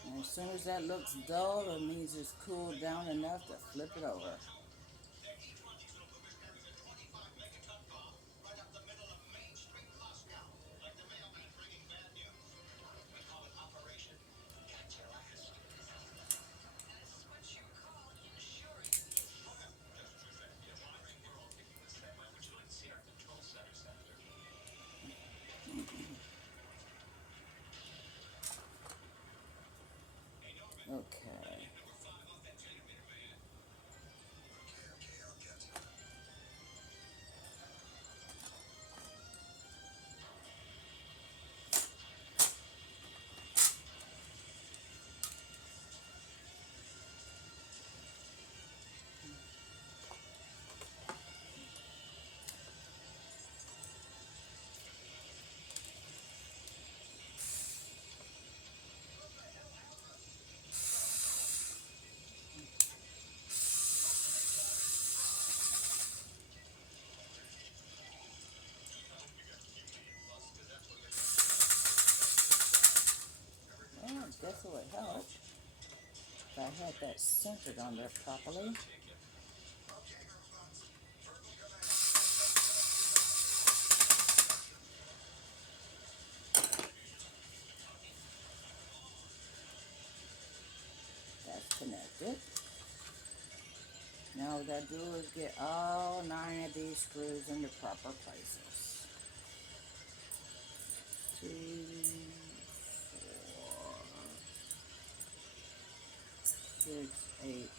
And as soon as that looks dull, it means it's cooled down enough to flip it over. Each one of these little boogers carries a 25 megaton bomb right up the middle of Main Street, Moscow. Like the mailman bringing bad news. We call it Operation Catch Your Ass. That's what you call insurance. Oh, yeah, just as you said. Yes, I think we're all thinking the same way. Would you like to see our control center, Senator? Okay. Number 5 off that generator, man. Okay, I'll get to it. Well, I guess it would help if I had that centered on there properly. Okay, robots. Verbal command. That's connected. Now what I do is get all 9 of these screws in the proper places. 2, 4, 6, 8.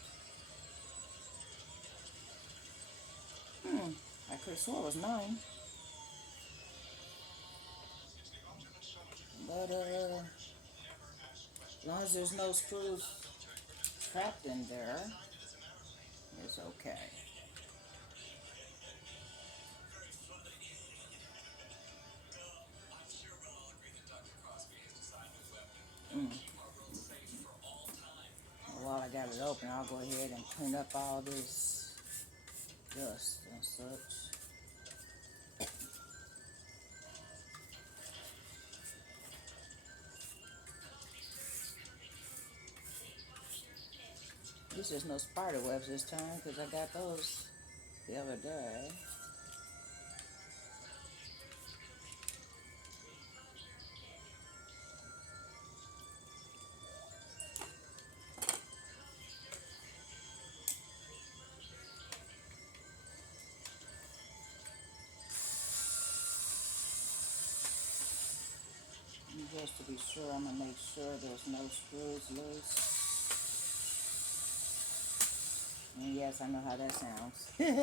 I could have swore it was 9. But as long as there's no screws trapped in there, it's okay. Very funny. Well, I'm sure we'll all agree that Dr. Crosby has designed a weapon that will keep our world safe for all time. While I got it open, I'll go ahead and clean up all this dust and such. This is no spider webs this time because I got those the other day. And just to be sure, I'm going to make sure there's no screws loose. And yes, I know how that sounds. Okay.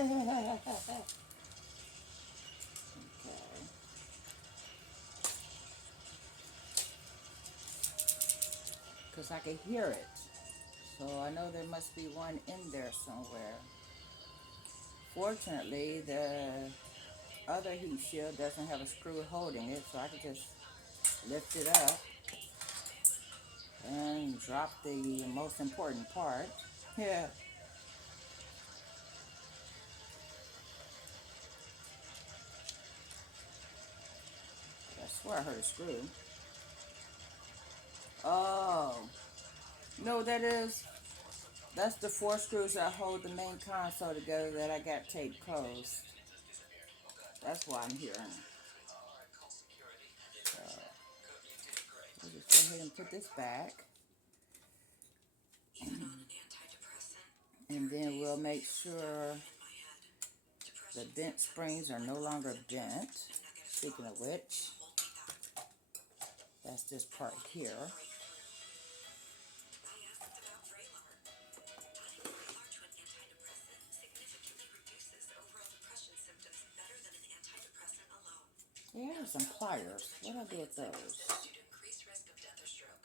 Because I can hear it. So I know there must be one in there somewhere. Fortunately, the other heat shield doesn't have a screw holding it, so I can just lift it up and drop the most important part. Yeah. I swear I heard a screw. Oh. You know what that is? That's the 4 screws that hold the main console together that I got taped closed. That's why I'm hearing it. So, we'll just go ahead and put this back. And then we'll make sure the bent springs are no longer bent. Speaking of which, that's this part here. Yeah, some pliers. What do I do with those? Due to increased risk of death or stroke.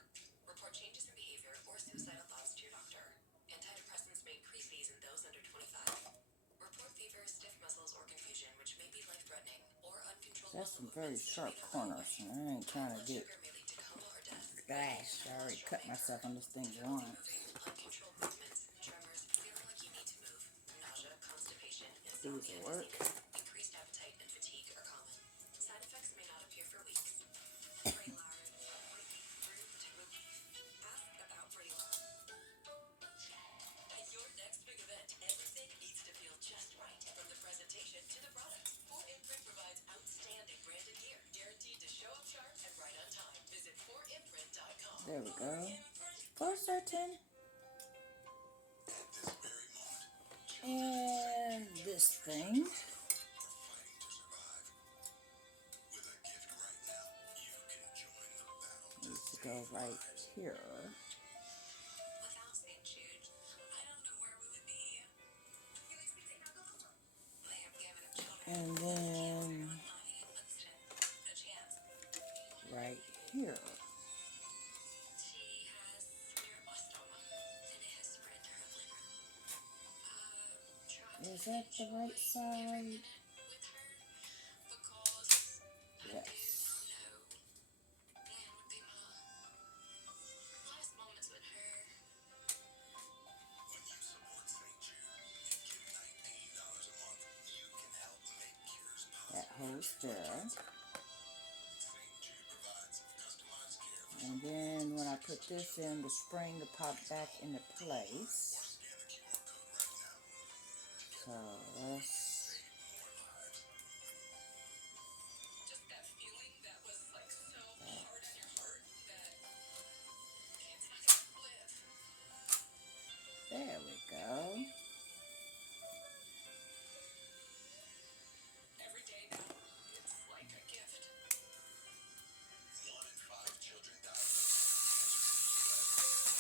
Report changes in behavior or suicidal thoughts to your doctor. Antidepressants may increase these in those under 25. Report fever, stiff muscles, or confusion, which may be life-threatening, or uncontrolled. That's some very sharp corners, and I ain't trying to get Sugar may lead to coma or death. gosh, I already cut myself on this thing once. Uncontrolled movements, tremors, feeling like you need to move, nausea, constipation, These will work. increased appetite, and fatigue are common. Side effects may not appear for weeks. Vraylar. Ask about Vraylar. At your next big event, everything needs to feel just right. From the presentation to the product, 4imprint provides outstanding branded gear, guaranteed to show up sharp and right on time. Visit 4imprint.com. There we go. For certain. And this thing needs to go right here. Without St. Jude, I don't know where we would be. They have given children And then a chance. right here. She has neuroblastoma, and it has spread to her liver. Is that the right side? With her, because Yes. plan would be my last moments with her. When you support St. Jude and give $19 a month, you can help make cures possible. That holds there. St. Jude provides customized care. And then when I put this in, the spring will pop back into place. Scan the QR code right now. So let's Just that feeling that was like so hard in your heart that it's not gonna live. there we go. Every day now, it's like a gift. 1 in 5 children die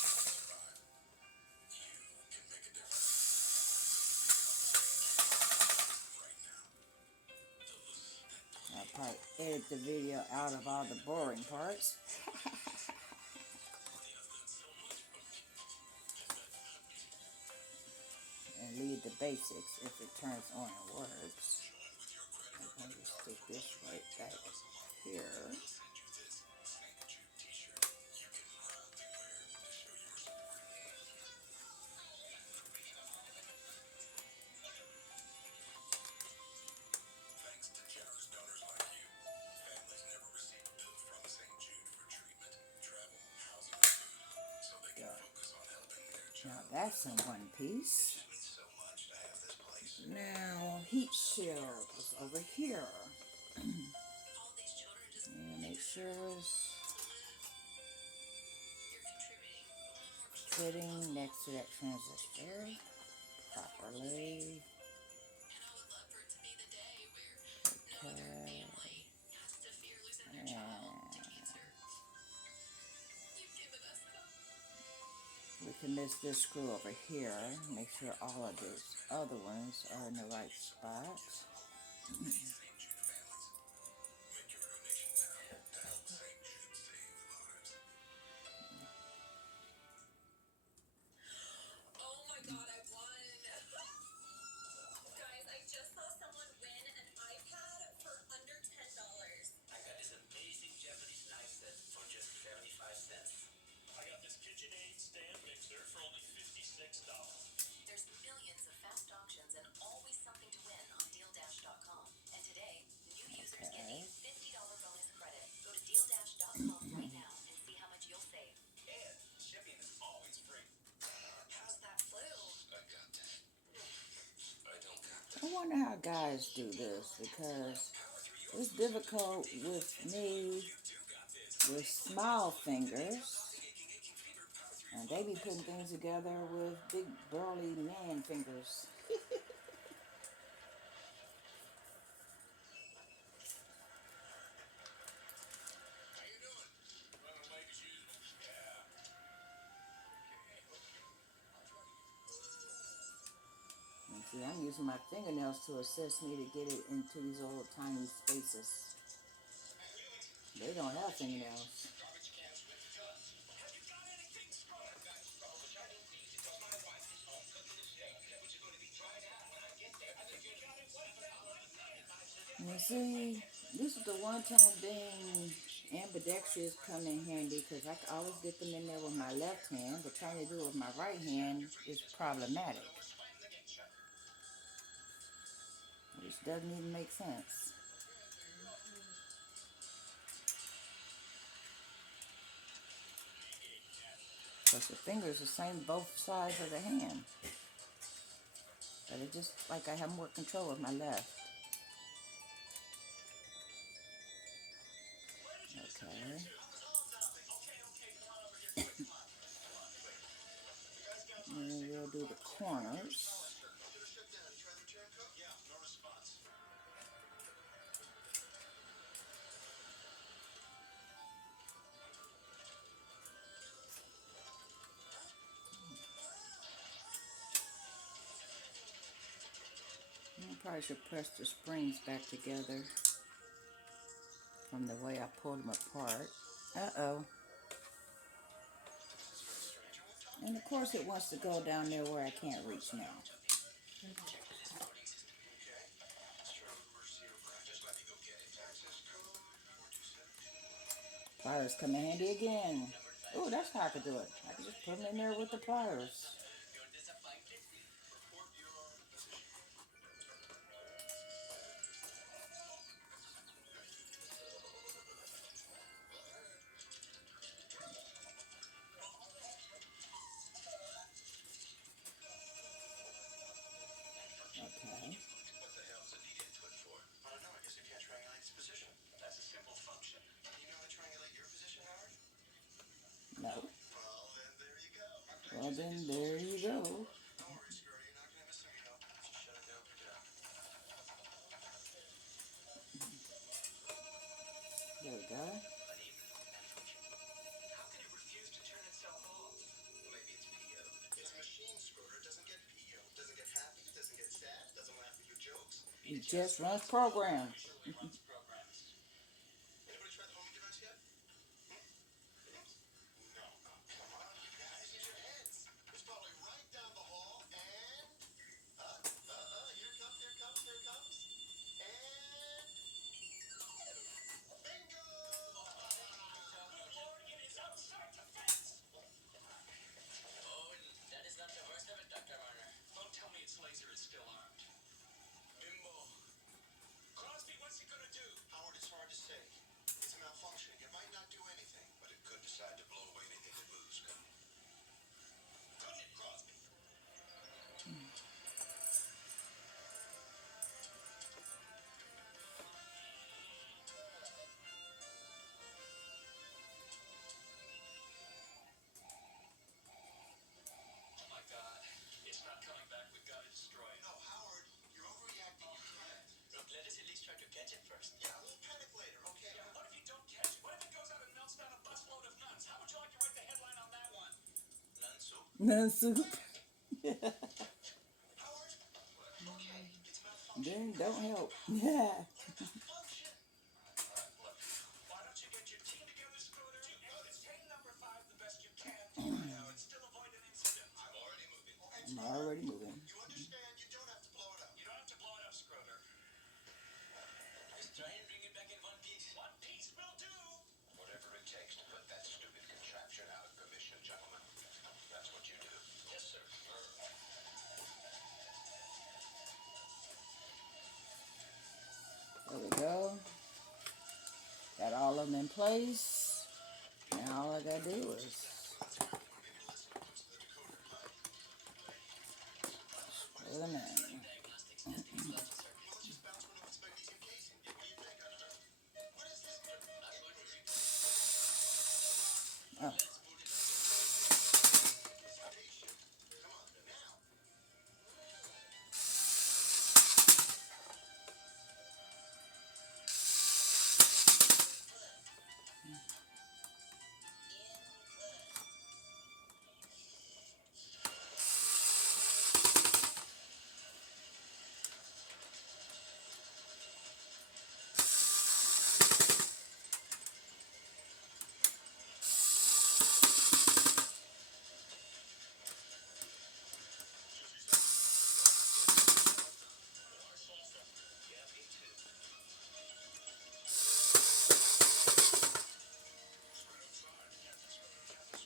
from survive. You can make a difference. Right now. I'll probably edit the video out of all the boring parts. And leave the basics if it turns on and works. I'm going to stick this right back here. Send you this St. Jude t-shirt you can proudly wear to show your support. Thanks to generous donors like you, families never receive a bill from St. Jude for treatment, travel, housing, or food, so they can focus on helping their Now child. that's in one piece. It means so much to have this place. Now heat shield is over here. All these children just And make sure it's you're contributing one more piece. fitting next to that transistor properly. And I would love for it to be the day where no other family has to fear losing their child to cancer. You've given us hope. We can miss this screw over here. Make sure all of these other ones are in the right spot. St. Jude families, make your donation now to help St. Jude save lives. Oh my god, I won! Guys, I just saw someone win an iPad for under $10. I got this amazing Japanese knife set for just 75 cents. I got this KitchenAid stand mixer for only $56. There's millions of fast auctions and always something to win on DealDash.com. And today, new users get a $50 bonus credit. Go to DealDash.com right now and see how much you'll save. And shipping is always free. How's that flu? I got that. I don't got that. I wonder how guys do this because it's difficult with me with small fingers And they be putting things together with big burly man fingers. How you doing? Running late as usual. Yeah. Okay. And see, I'm using my fingernails to assist me to get it into these little tiny spaces. They don't have fingernails. Garbage cans with guns. Have you got anything, Scrubber? Got straw, which I don't need because my wife is home cooking a steak, which is going to be dried out when I get there. I think you got it like that right there. You see, this is the one time being ambidextrous come in handy because I can always get them in there with my left hand, but trying to do it with my right hand is problematic. Which doesn't even make sense. Because the fingers are the same both sides of the hand. But it's just like I have more control of my left. Okay. And we'll do the corners. Yeah, no response. I probably should press the springs back together from the way I pulled them apart. Uh-oh. And of course it wants to go down there where I can't reach now. Pliers come in handy again. Oh, that's how I could do it. I could just put them in there with the pliers. Okay. What the hell does it need input for? I don't know. I guess you can't triangulate its position. That's a simple function. You know how to triangulate your position, Howard? No. Well, then there you go. Well, then there you go. Don't worry, Scurry. You're not going to miss a meal. Just shut it down, pick it up. There we go. How can it refuse to turn itself off? Maybe it's PO'd. It's a machine, Scroder. It doesn't get PO'd. Doesn't get happy. Doesn't get sad. Doesn't laugh at your jokes. It just runs programs. Usually runs programs. Anybody tried the homing device yet? No. Oh, come on, you guys. Use your heads. It's probably right down the hall and... Here it comes, here it comes, here it comes. And... Bingo! Good Lord, it is outside the fence. Oh, that is not the worst of it, Dr. Warner. Don't tell me its laser is still armed. Bimbo. Crosby, what's he gonna do? Howard, it's hard to say. It's malfunctioning. It might not do anything, but it could decide to blow away anything that moves. Couldn't it, Crosby? Oh my God, it's not coming back. We've got to destroy it. No, Howard, you're overreacting. You can't. Look, let us at least try to catch it first. Yeah, we'll panic later, okay? Yeah, what if you don't catch it? What if it goes out and melts down a busload of nuns? How would you like to write the headline on that one? None soup. None soup. Howard? Okay, it's malfunctioning. Then don't help. Yeah. Malfunction. Look, why don't you get your team together, Scooter, and contain number 5 the best you can, and still avoid an incident? I'm already moving. I'm already moving. You understand? You don't have to blow it up. You don't have to blow it up, Scooter. Just try and bring it back in one piece. One piece will do. Whatever it takes to put that stupid contraption out of commission, gentlemen. That's what you do. Yes, sir. There we go. Got all of them in place. Now all I gotta do is screw them in. Diagnostics testing is lost, sir. Let's just bounce one of its magnesium casing. What do you think? I don't know. What is this? Not going to read. Oh. Let's boot it up.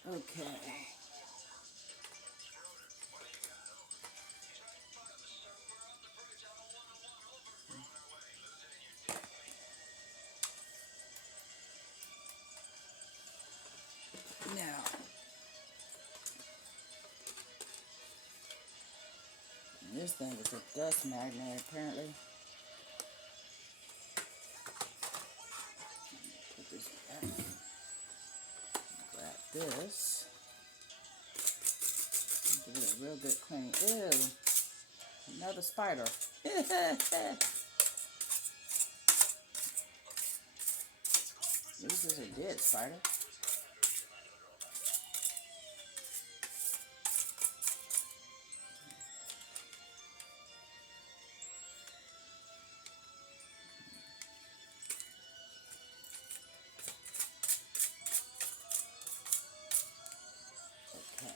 Okay. Now, this thing is a dust magnet apparently. Put this back. Grab this. Give it a real good cleaning. Ew. Another spider. This is a dead spider. Okay.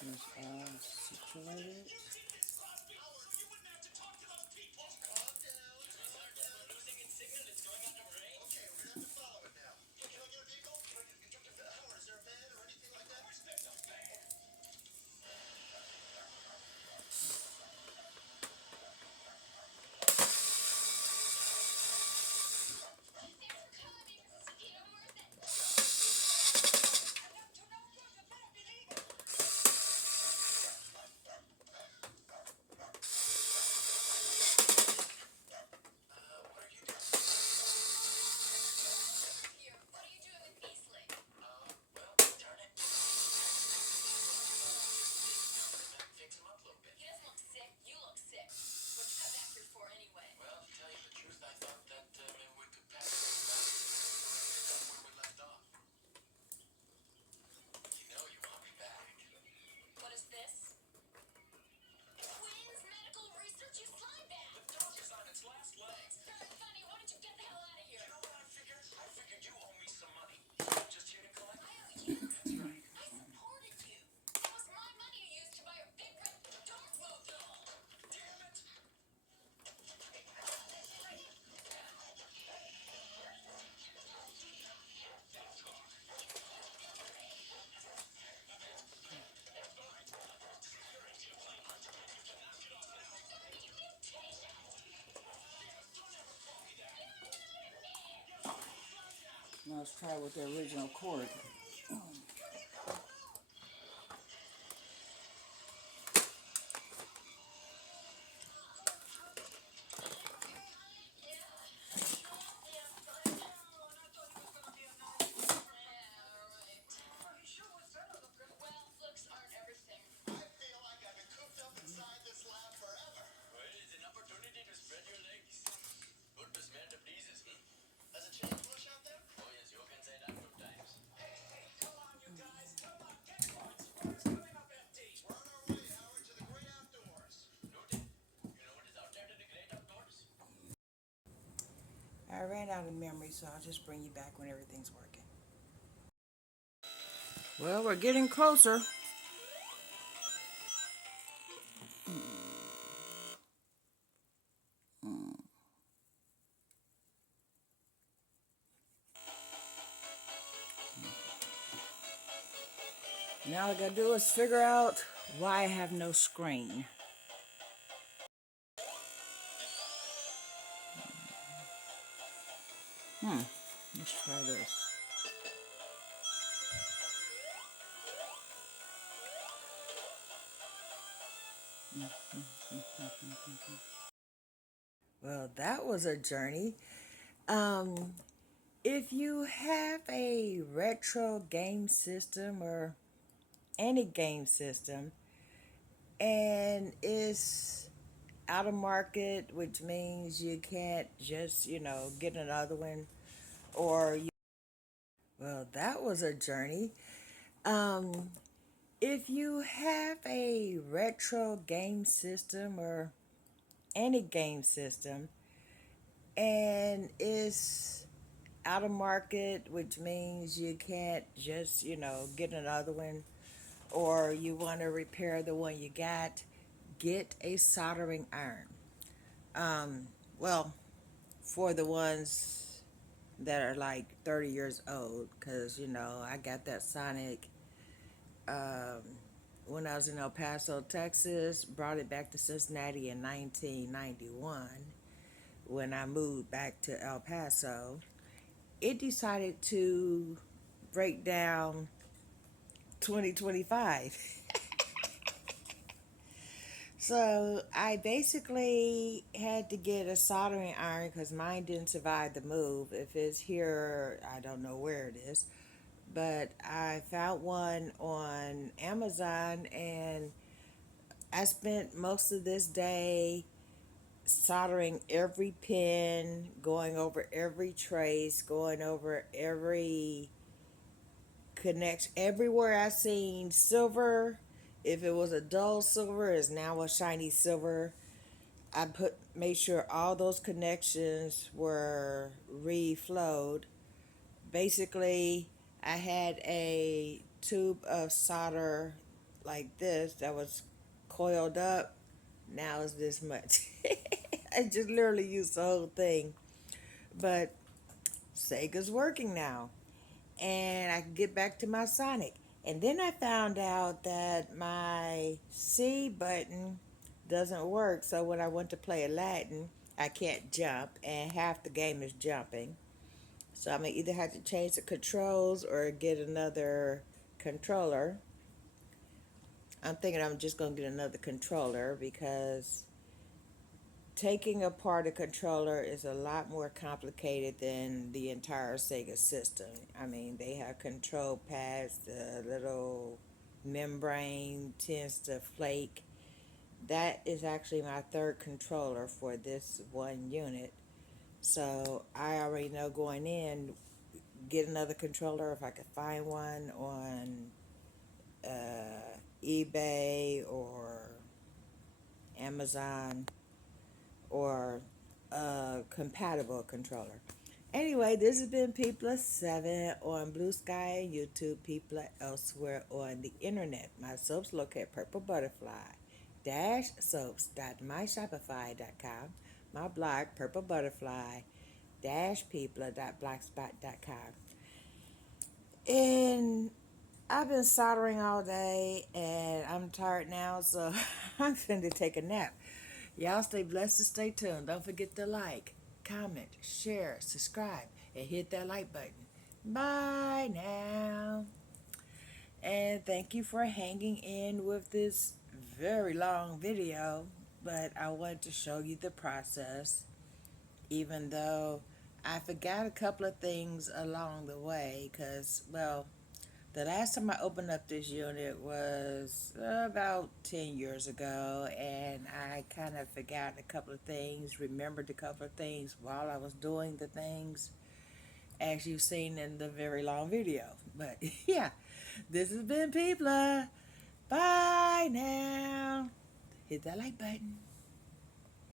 She's all situated. Now let's try with the original cord. I ran out of memory, so I'll just bring you back when everything's working. Well, we're getting closer. Now all I gotta do is figure out why I have no screen. Let's try this. Well, that was a journey. If you have a retro game system or any game system and it's out of market, which means you can't just, get another one, or well, that was a journey. If you have a retro game system or any game system and it's out of market, which means you can't just, get another one, or you want to repair the one you got, get a soldering iron. Well, for the ones that are like 30 years old, because, I got that Sonic um, when I was in El Paso, Texas, brought it back to Cincinnati in 1991 when I moved back to El Paso. It decided to break down 2025. So I basically had to get a soldering iron because mine didn't survive the move. If it's here, I don't know where it is. But I found one on Amazon, and I spent most of this day soldering every pin, going over every trace, going over every connection. Everywhere I seen silver, if it was a dull silver, is now a shiny silver. I made sure all those connections were reflowed. Basically, I had a tube of solder like this that was coiled up. Now it's this much. I just literally used the whole thing. But Sega's working now. And I can get back to my Sonic. And then I found out that my C button doesn't work. So when I went to play Aladdin, I can't jump, and half the game is jumping. So I'm going to either have to change the controls or get another controller. I'm thinking I'm just going to get another controller because taking apart a controller is a lot more complicated than the entire Sega system. I mean, they have control pads, the little membrane tends to flake. That is actually my third controller for this one unit. So I already know going in, get another controller if I could find one on eBay or Amazon, or a compatible controller. Anyway, this has been People7 on Blue Sky and YouTube, People elsewhere on the internet. My soaps located at PurpleButterfly-soaps.myshopify.com. My blog, PurpleButterfly-people.blogspot.com. And I've been soldering all day and I'm tired now, so I'm finna take a nap. Y'all stay blessed and stay tuned. Don't forget to like, comment, share, subscribe, and hit that like button. Bye now. And thank you for hanging in with this very long video, but I wanted to show you the process, even though I forgot a couple of things along the way, because, well, the last time I opened up this unit was about 10 years ago, and I kind of forgot a couple of things, remembered a couple of things while I was doing the things, as you've seen in the very long video. But yeah, this has been People. Bye now. Hit that like button.